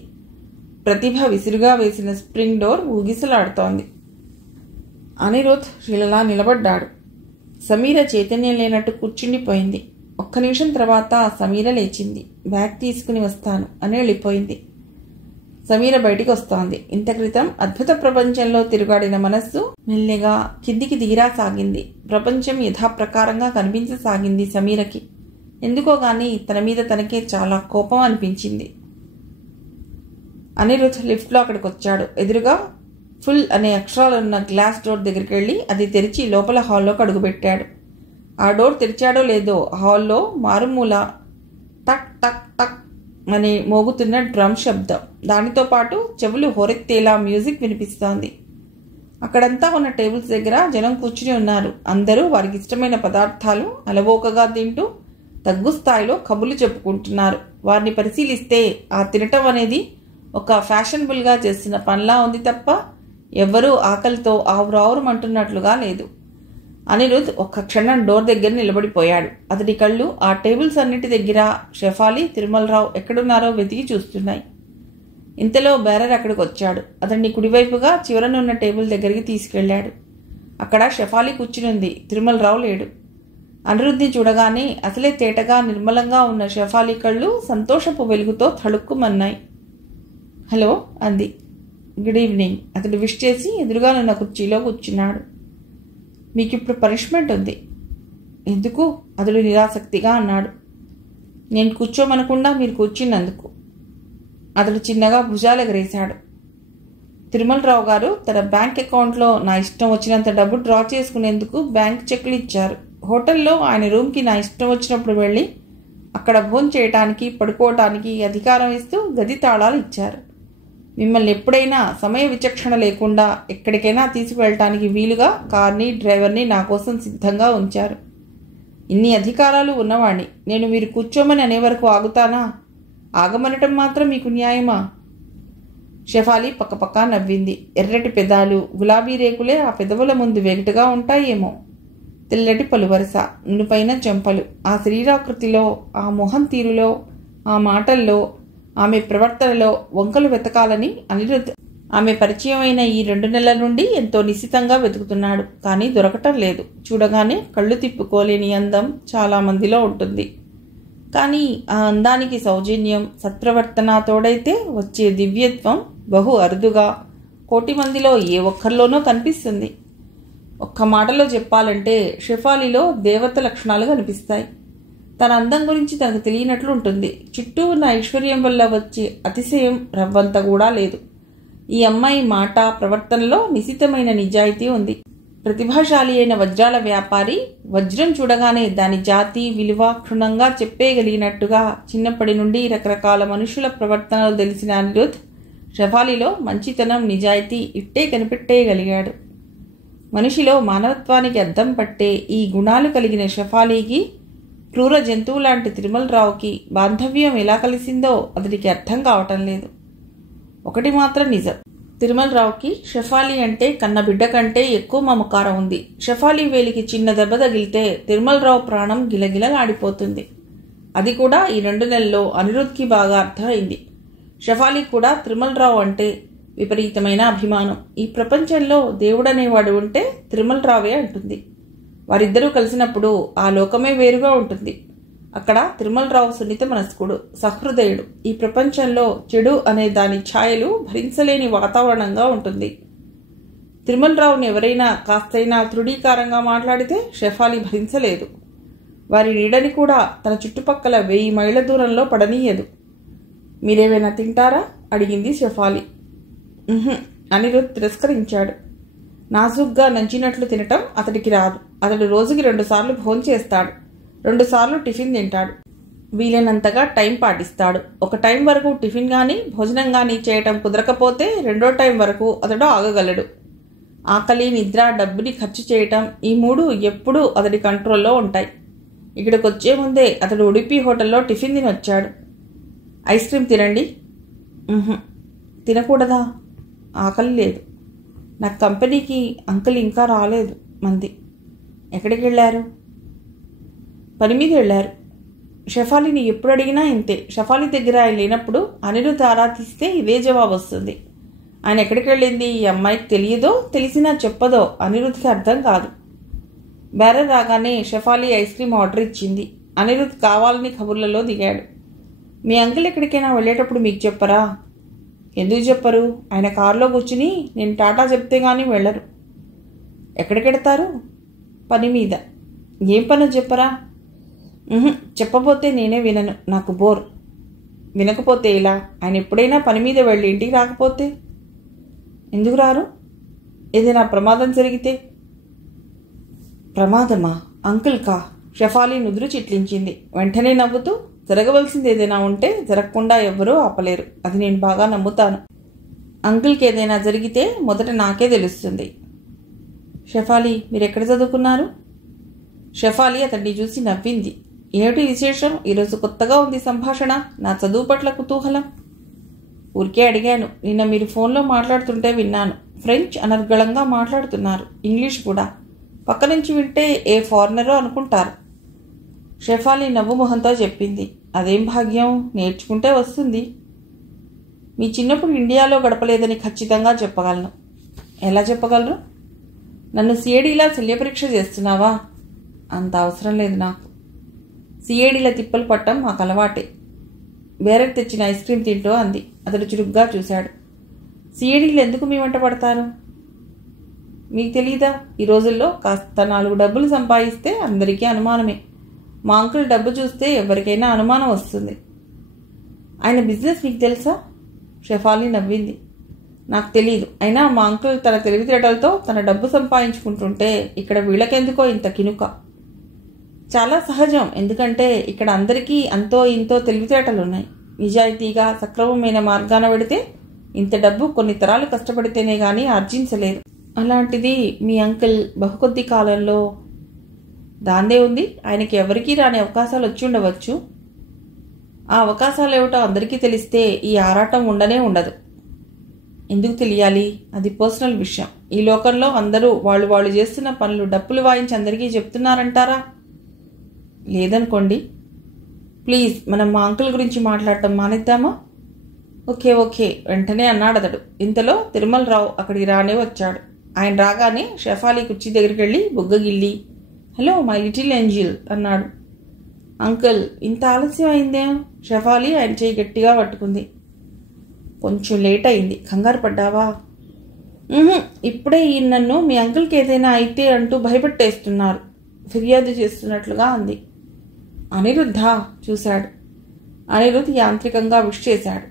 ప్రతిభ విసురుగా వేసిన స్ప్రింగ్ డోర్ ఊగిసలాడుతోంది. అనిరుద్ శిలలా నిలబడ్డాడు. సమీర చైతన్యం లేనట్టు కూర్చుండిపోయింది. ఒక్క నిమిషం తర్వాత సమీర లేచింది. బ్యాగ్ తీసుకుని వస్తాను అని వెళ్ళిపోయింది. సమీర బయటికి వస్తోంది. ఇంత క్రితం అద్భుత ప్రపంచంలో తిరుగాడిన మనస్సు మెల్లిగా కిందికి దిగిరాసాగింది. ప్రపంచం యథాప్రకారంగా కనిపించసాగింది సమీరకి. ఎందుకో గాని తన మీద తనకే చాలా కోపం అనిపించింది. అనిరుద్ లిఫ్ట్లో అక్కడికి వచ్చాడు. ఎదురుగా ఫుల్ అనే అక్షరాలున్న గ్లాస్ డోర్ దగ్గరికి వెళ్ళి అది తెరిచి లోపల హాల్లోకి అడుగుపెట్టాడు. ఆ డోర్ తెరిచాడో లేదో హాల్లో మారుమూల టక్ టక్ టక్ అని మోగుతున్న డ్రమ్ శబ్దం, దానితో పాటు చెవులు హోరెత్తేలా మ్యూజిక్ వినిపిస్తోంది. అక్కడంతా ఉన్న టేబుల్స్ దగ్గర జనం కూర్చుని ఉన్నారు. అందరూ వారికి ఇష్టమైన పదార్థాలు అలవోకగా తింటూ తగ్గు స్థాయిలో కబుర్లు చెప్పుకుంటున్నారు. వారిని పరిశీలిస్తే ఆ తినటం అనేది ఒక ఫ్యాషనబుల్గా చేసిన పనిలా ఉంది తప్ప ఎవ్వరూ ఆకలితో ఆవురావురమంటున్నట్లుగా లేదు. అనిరుద్ ఒక్క క్షణం డోర్ దగ్గర నిలబడిపోయాడు. అతడి కళ్ళు ఆ టేబుల్స్ అన్నిటి దగ్గర షెఫాలి, తిరుమలరావు ఎక్కడున్నారో వెతికి చూస్తున్నాయి. ఇంతలో బేరర్ అక్కడికి వచ్చాడు. అతన్ని కుడివైపుగా చివరనున్న టేబుల్ దగ్గరికి తీసుకెళ్లాడు. అక్కడ షెఫాలి కూర్చునుంది. తిరుమలరావు లేడు. అనిరుద్ని చూడగానే అసలే తేటగా నిర్మలంగా ఉన్న షెఫాలి కళ్ళు సంతోషపు వెలుగుతో తళుక్కుమన్నాయి. హలో అంది. Good evening. అతడు విష్ చేసి ఎదురుగానున్న కుర్చీలో కూర్చున్నాడు. మీకిప్పుడు పనిష్మెంట్ ఉంది. ఎందుకు? అతడు నిరాసక్తిగా అన్నాడు. నేను కూర్చోమనకుండా మీరు కూర్చున్నందుకు. అతడు చిన్నగా భుజాలు ఎగరేశాడు. తిరుమలరావు గారు తన బ్యాంక్ అకౌంట్లో నా ఇష్టం వచ్చినంత డబ్బు డ్రా చేసుకునేందుకు బ్యాంక్ చెక్లు ఇచ్చారు. హోటల్లో ఆయన రూమ్కి నా ఇష్టం వచ్చినప్పుడు వెళ్ళి అక్కడ భోజనం చేయటానికి, పడుకోవటానికి అధికారం ఇస్తూ గది తాళాలు ఇచ్చారు. మిమ్మల్ని ఎప్పుడైనా సమయ విచక్షణ లేకుండా ఎక్కడికైనా తీసుకువెళ్ళటానికి వీలుగా కార్ని, డ్రైవర్ని నా కోసం సిద్ధంగా ఉంచారు. ఇన్ని అధికారాలు ఉన్నవాణ్ణి నేను మీరు కూర్చోమని అనే వరకు ఆగుతానా? ఆగమనటం మాత్రం మీకు న్యాయమా? షెఫాలి పక్కపక్క నవ్వింది. ఎర్రటి పెదాలు, గులాబీ రేకులే ఆ పెదవుల ముందు వెగటుగా ఉంటాయేమో. తెల్లటి పలువరస, నునుపైన చెంపలు, ఆ శరీరాకృతిలో, ఆ మొహం తీరులో, ఆ మాటల్లో, ఆమె ప్రవర్తనలో వంకలు వెతకాలని అనిరుద్ ఆమె పరిచయమైన ఈ 2 నెలల నుండి ఎంతో నిశితంగా వెతుకుతున్నాడు. కానీ దొరకటం లేదు. చూడగానే కళ్ళు తిప్పుకోలేని అందం చాలా మందిలో ఉంటుంది. కానీ ఆ అందానికి సౌజన్యం, సత్ప్రవర్తన తోడైతే వచ్చే దివ్యత్వం బహు అరుదుగా కోటి మందిలో ఏ ఒక్కరిలోనో కనిపిస్తుంది. ఒక్క మాటలో చెప్పాలంటే షెఫాలిలో దేవత లక్షణాలు కనిపిస్తాయి. తన అందం గురించి తనకు తెలియనట్లు ఉంటుంది. చుట్టూ ఉన్న ఐశ్వర్యం వల్ల వచ్చే అతిశయం రవ్వంత కూడా లేదు. ఈ అమ్మాయి మాట, ప్రవర్తనలో నిశితమైన నిజాయితీ ఉంది. ప్రతిభాశాలి అయిన వజ్రాల వ్యాపారి వజ్రం చూడగానే దాని జాతి, విలువ క్షుణ్ణంగా చెప్పేయగలిగినట్టుగా చిన్నప్పటి నుండి రకరకాల మనుషుల ప్రవర్తనలు తెలిసిన అనిరుద్ షెఫాలిలో మంచితనం, నిజాయితీ ఇట్టే కనిపెట్టేయగలిగాడు. మనిషిలో మానవత్వానికి అద్దం పట్టే ఈ గుణాలు కలిగిన షెఫాలీకి క్రూర జంతువు లాంటి తిరుమలరావుకి బాంధవ్యం ఎలా కలిసిందో అతడికి అర్థం కావటం లేదు. ఒకటి మాత్రం నిజం, తిరుమలరావుకి షెఫాలి అంటే కన్న బిడ్డ కంటే ఎక్కువ మమకారం ఉంది. షెఫాలి వేలికి చిన్న దెబ్బ తగిలితే తిరుమలరావు ప్రాణం గిలగిలలాడిపోతుంది. అది కూడా ఈ 2 నెలల్లో అనిరుద్ధ్కి బాగా అర్థమైంది. షెఫాలి కూడా తిరుమలరావు అంటే విపరీతమైన అభిమానం. ఈ ప్రపంచంలో దేవుడనేవాడు ఉంటే తిరుమలరావే అంటుంది. వారిద్దరూ కలిసినప్పుడు ఆ లోకమే వేరుగా ఉంటుంది. అక్కడ తిరుమలరావు సున్నిత మనస్కుడు, సహృదయుడు. ఈ ప్రపంచంలో చెడు అనే దాని ఛాయలు భరించలేని వాతావరణంగా ఉంటుంది. తిరుమలరావుని ఎవరైనా కాస్తైనా తృఢీకారంగా మాట్లాడితే షెఫాలి భరించలేదు. వారి నీడని కూడా తన చుట్టుపక్కల 1000 మైళ్ళ దూరంలో పడనీయదు. మీరేమైనా తింటారా? అడిగింది షెఫాలి. అనిరుద్ తిరస్కరించాడు. నాజుగ్గా నంచినట్లు తినటం అతడికి రాదు. అతడు రోజుకి 2 సార్లు భోంచేస్తాడు, 2 సార్లు టిఫిన్ తింటాడు. వీలైనంతగా టైం పాటిస్తాడు. ఒక టైం వరకు టిఫిన్ కానీ భోజనం కానీ చేయటం కుదరకపోతే 2వ టైం వరకు అతడు ఆగగలడు. ఆకలి, నిద్ర, డబ్బుని ఖర్చు చేయటం, ఈ 3 ఎప్పుడూ అతడి కంట్రోల్లో ఉంటాయి. ఇక్కడికి వచ్చే ముందే అతడు ఉడిపి హోటల్లో టిఫిన్ తినొచ్చాడు. ఐస్ క్రీమ్ తినండి. తినకూడదా? ఆకలి లేదు. నా కంపెనీకి అంకుల్ ఇంకా రాలేదు. మంది ఎక్కడికి వెళ్ళారు? పని మీద వెళ్ళారు. షెఫాలిని ఎప్పుడు అడిగినా ఇంతే. షెఫాలి దగ్గర ఆయన లేనప్పుడు అనిరుద్ ఆరాధిస్తే ఇదే జవాబు వస్తుంది. ఆయన ఎక్కడికి వెళ్ళింది ఈ అమ్మాయికి తెలియదో, తెలిసినా చెప్పదో అనిరుద్ధ్కి అర్థం కాదు. బేరర్ రాగానే షెఫాలి ఐస్ క్రీమ్ ఆర్డర్ ఇచ్చింది. అనిరుద్ కావాలని కబుర్లలో దిగాడు. మీ అంకుల్ ఎక్కడికైనా వెళ్ళేటప్పుడు మీకు చెప్పరా? ఎందుకు చెప్పరు? ఆయన కారులో కూర్చుని నేను టాటా చెప్తే గానీ వెళ్ళరు. ఎక్కడికెడతారు? పని మీద. ఏం పనో చెప్పరా? చెప్పబోతే నేనే వినను, నాకు బోర్. వినకపోతే ఇలా? ఆయన ఎప్పుడైనా పని మీద వెళ్ళి ఇంటికి రాకపోతే? ఎందుకు రారు? ఏదైనా ప్రమాదం జరిగితే? ప్రమాదమా? అంకుల్ కా? షెఫాలి నుదురు చిట్లించింది. వెంటనే నవ్వుతూ, జరగవలసింది ఏదైనా ఉంటే జరగకుండా ఎవ్వరూ ఆపలేరు. అది నేను బాగా నమ్ముతాను. అంకుల్కి ఏదైనా జరిగితే మొదట నాకే తెలుస్తుంది. షెఫాలి, మీరెక్కడ చదువుకున్నారు? షెఫాలి అతన్ని చూసి నవ్వింది. ఏమిటి విశేషం? ఈరోజు కొత్తగా ఉంది సంభాషణ. నా చదువు పట్ల కుతూహలం. ఊరికే అడిగాను. నిన్న మీరు ఫోన్లో మాట్లాడుతుంటే విన్నాను. ఫ్రెంచ్ అనర్గళంగా మాట్లాడుతున్నారు, ఇంగ్లీష్ కూడా. పక్క నుంచి వింటే ఏ ఫారినరో అనుకుంటారు. షెఫాలి నవ్వు మొహంతో చెప్పింది. అదేం భాగ్యం, నేర్చుకుంటే వస్తుంది. మీ చిన్నప్పుడు ఇండియాలో గడపలేదని ఖచ్చితంగా చెప్పగలను. ఎలా చెప్పగలరు? నన్ను సిఐడిలా శల్యపరీక్ష చేస్తున్నావా? అంత అవసరం లేదు నాకు. సిఐడిల తిప్పలు పట్టం మాకు అలవాటే. బేరర్ తెచ్చిన ఐస్ క్రీమ్ తింటూ అంది. అతడు చురుగ్గా చూశాడు. సిఐడిలు ఎందుకు మీ వెంట పడతారు? మీకు తెలీదా? ఈ రోజుల్లో కాస్త 4 డబ్బులు సంపాదిస్తే అందరికీ అనుమానమే. మా అంకుల్ డబ్బు చూస్తే ఎవరికైనా అనుమానం వస్తుంది. ఆయన బిజినెస్ మీకు తెలుసా? షెఫాలి నవ్వింది. నాకు తెలీదు. అయినా మా అంకుల్ తన తెలివితేటలతో తన డబ్బు సంపాదించుకుంటుంటే ఇక్కడ వీళ్ళకెందుకో ఇంత కినుక. చాలా సహజం. ఎందుకంటే ఇక్కడ అందరికీ అంతో ఇంతో తెలివితేటలున్నాయి. నిజాయితీగా సక్రమమైన మార్గాన పెడితే ఇంత డబ్బు కొన్ని తరాలు కష్టపడితేనే గానీ ఆర్జించలేదు. అలాంటిది మీ అంకుల్ బహుకొద్ది కాలంలో. దాందే ఉంది. ఆయనకి ఎవరికీ రాని అవకాశాలు వచ్చి ఉండవచ్చు. ఆ అవకాశాలు ఏమిటో అందరికీ తెలిస్తే ఈ ఆరాటం ఉండనే ఉండదు. ఎందుకు తెలియాలి? అది పర్సనల్ విషయం. ఈ లోకంలో అందరూ వాళ్ళు చేస్తున్న పనులు డప్పులు వాయించి అందరికీ చెప్తున్నారంటారా? లేదనుకోండి. ప్లీజ్, మనం మా అంకుల్ గురించి మాట్లాడటం మానేద్దామా? ఓకే ఓకే వెంటనే అన్నాడు అతడు. ఇంతలో తిరుమలరావు అక్కడికి రానే వచ్చాడు. ఆయన రాగానే షెఫాలి కుర్చీ దగ్గరికి వెళ్ళి బుగ్గగిల్లి, హలో మై లిటిల్ ఏంజిల్ అన్నాడు. అంకుల్, ఇంత ఆలస్యం అయిందేం? షెఫాలి ఆయన చేయి గట్టిగా పట్టుకుంది. కొంచెం లేట్ అయింది. కంగారు పడ్డావా? ఇప్పుడే ఈ నన్ను మీ అంకుల్కి ఏదైనా అయితే అంటూ భయపెట్టేస్తున్నారు, ఫిర్యాదు చేస్తున్నట్లుగా అంది. అనిరుద్ధ చూశాడు. అనిరుద్ధ్ యాంత్రికంగా విష్ చేశాడు.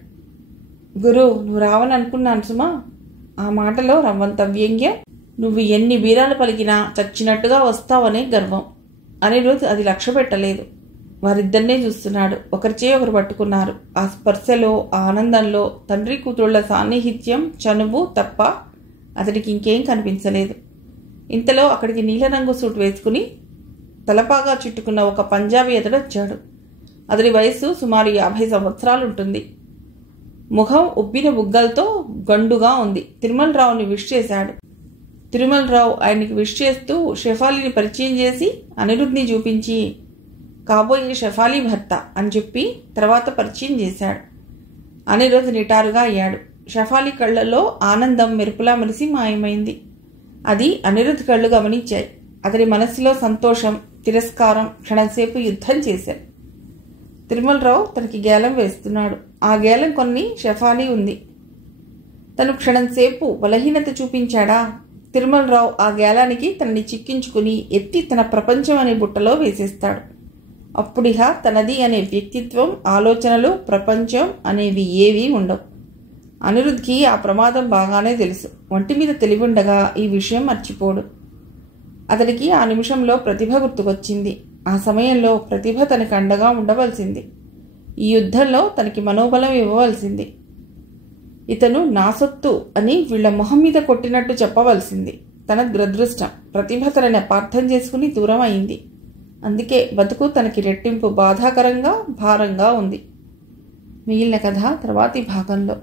గురు, నువ్వు రావని అనుకున్నాను సుమా. ఆ మాటలో రవ్వంత వ్యంగ్యం. నువ్వు ఎన్ని బీరాలు పలికినా చచ్చినట్టుగా వస్తావనే గర్వం. అనిరుద్ధ్ అది లక్ష్య పెట్టలేదు. వారిద్దరినే చూస్తున్నాడు. ఒకరిచే ఒకరు పట్టుకున్నారు. ఆ స్పర్శలో, ఆ ఆనందంలో తండ్రి కూతుళ్ల సాన్నిహిత్యం, చనువు తప్ప అతడికి ఇంకేం కనిపించలేదు. ఇంతలో అక్కడికి నీలరంగు సూట్ వేసుకుని తలపాగా చుట్టుకున్న ఒక పంజాబీ అతడు వచ్చాడు. అతడి వయస్సు సుమారు 50 సంవత్సరాలుంటుంది. ముఖం ఉబ్బిన బుగ్గలతో గండుగా ఉంది. తిరుమలరావుని విష్ చేశాడు. తిరుమలరావు ఆయనకి విష్ చేస్తూ షెఫాలీని పరిచయం చేసి అనిరుద్ని చూపించి కాబోయే షెఫాలీ భర్త అని చెప్పి తర్వాత పరిచయం చేశాడు. అనిరుద్ నిటారుగా అయ్యాడు. షెఫాలీ కళ్ళల్లో ఆనందం మెరుపులా మెరిసి మాయమైంది. అది అనిరుద్ కళ్ళు గమనించాయి. అతని మనస్సులో సంతోషం, తిరస్కారం క్షణంసేపు యుద్ధం చేశారు. తిరుమలరావు తనకి గేలం వేస్తున్నాడు. ఆ గేలం కొన్ని షెఫాలీ ఉంది. తను క్షణంసేపు బలహీనత చూపించాడా? తిరుమలరావు ఆ గేలానికి తనని చిక్కించుకుని ఎత్తి తన ప్రపంచం అనే బుట్టలో వేసేస్తాడు. అప్పుడిహ తనది అనే వ్యక్తిత్వం, ఆలోచనలు, ప్రపంచం అనేవి ఏవీ ఉండవు. అనిరుద్ధ్కి ఆ ప్రమాదం బాగానే తెలుసు. ఒంటి మీద తెలివుండగా ఈ విషయం మర్చిపోడు. అతడికి ఆ నిమిషంలో ప్రతిభ గుర్తుకొచ్చింది. ఆ సమయంలో ప్రతిభ తనకి అండగా ఉండవలసింది. ఈ యుద్ధంలో తనకి మనోబలం ఇవ్వవలసింది. ఇతను నా సొత్తు అని వీళ్ల మొహం మీద కొట్టినట్టు చెప్పవలసింది. తన దురదృష్టం, ప్రతిభ తనని అపార్థం చేసుకుని దూరం అయింది. అందుకే బతుకు తనకి రెట్టింపు బాధాకరంగా, భారంగా ఉంది. మిగిలిన కథ తర్వాతి భాగంలో.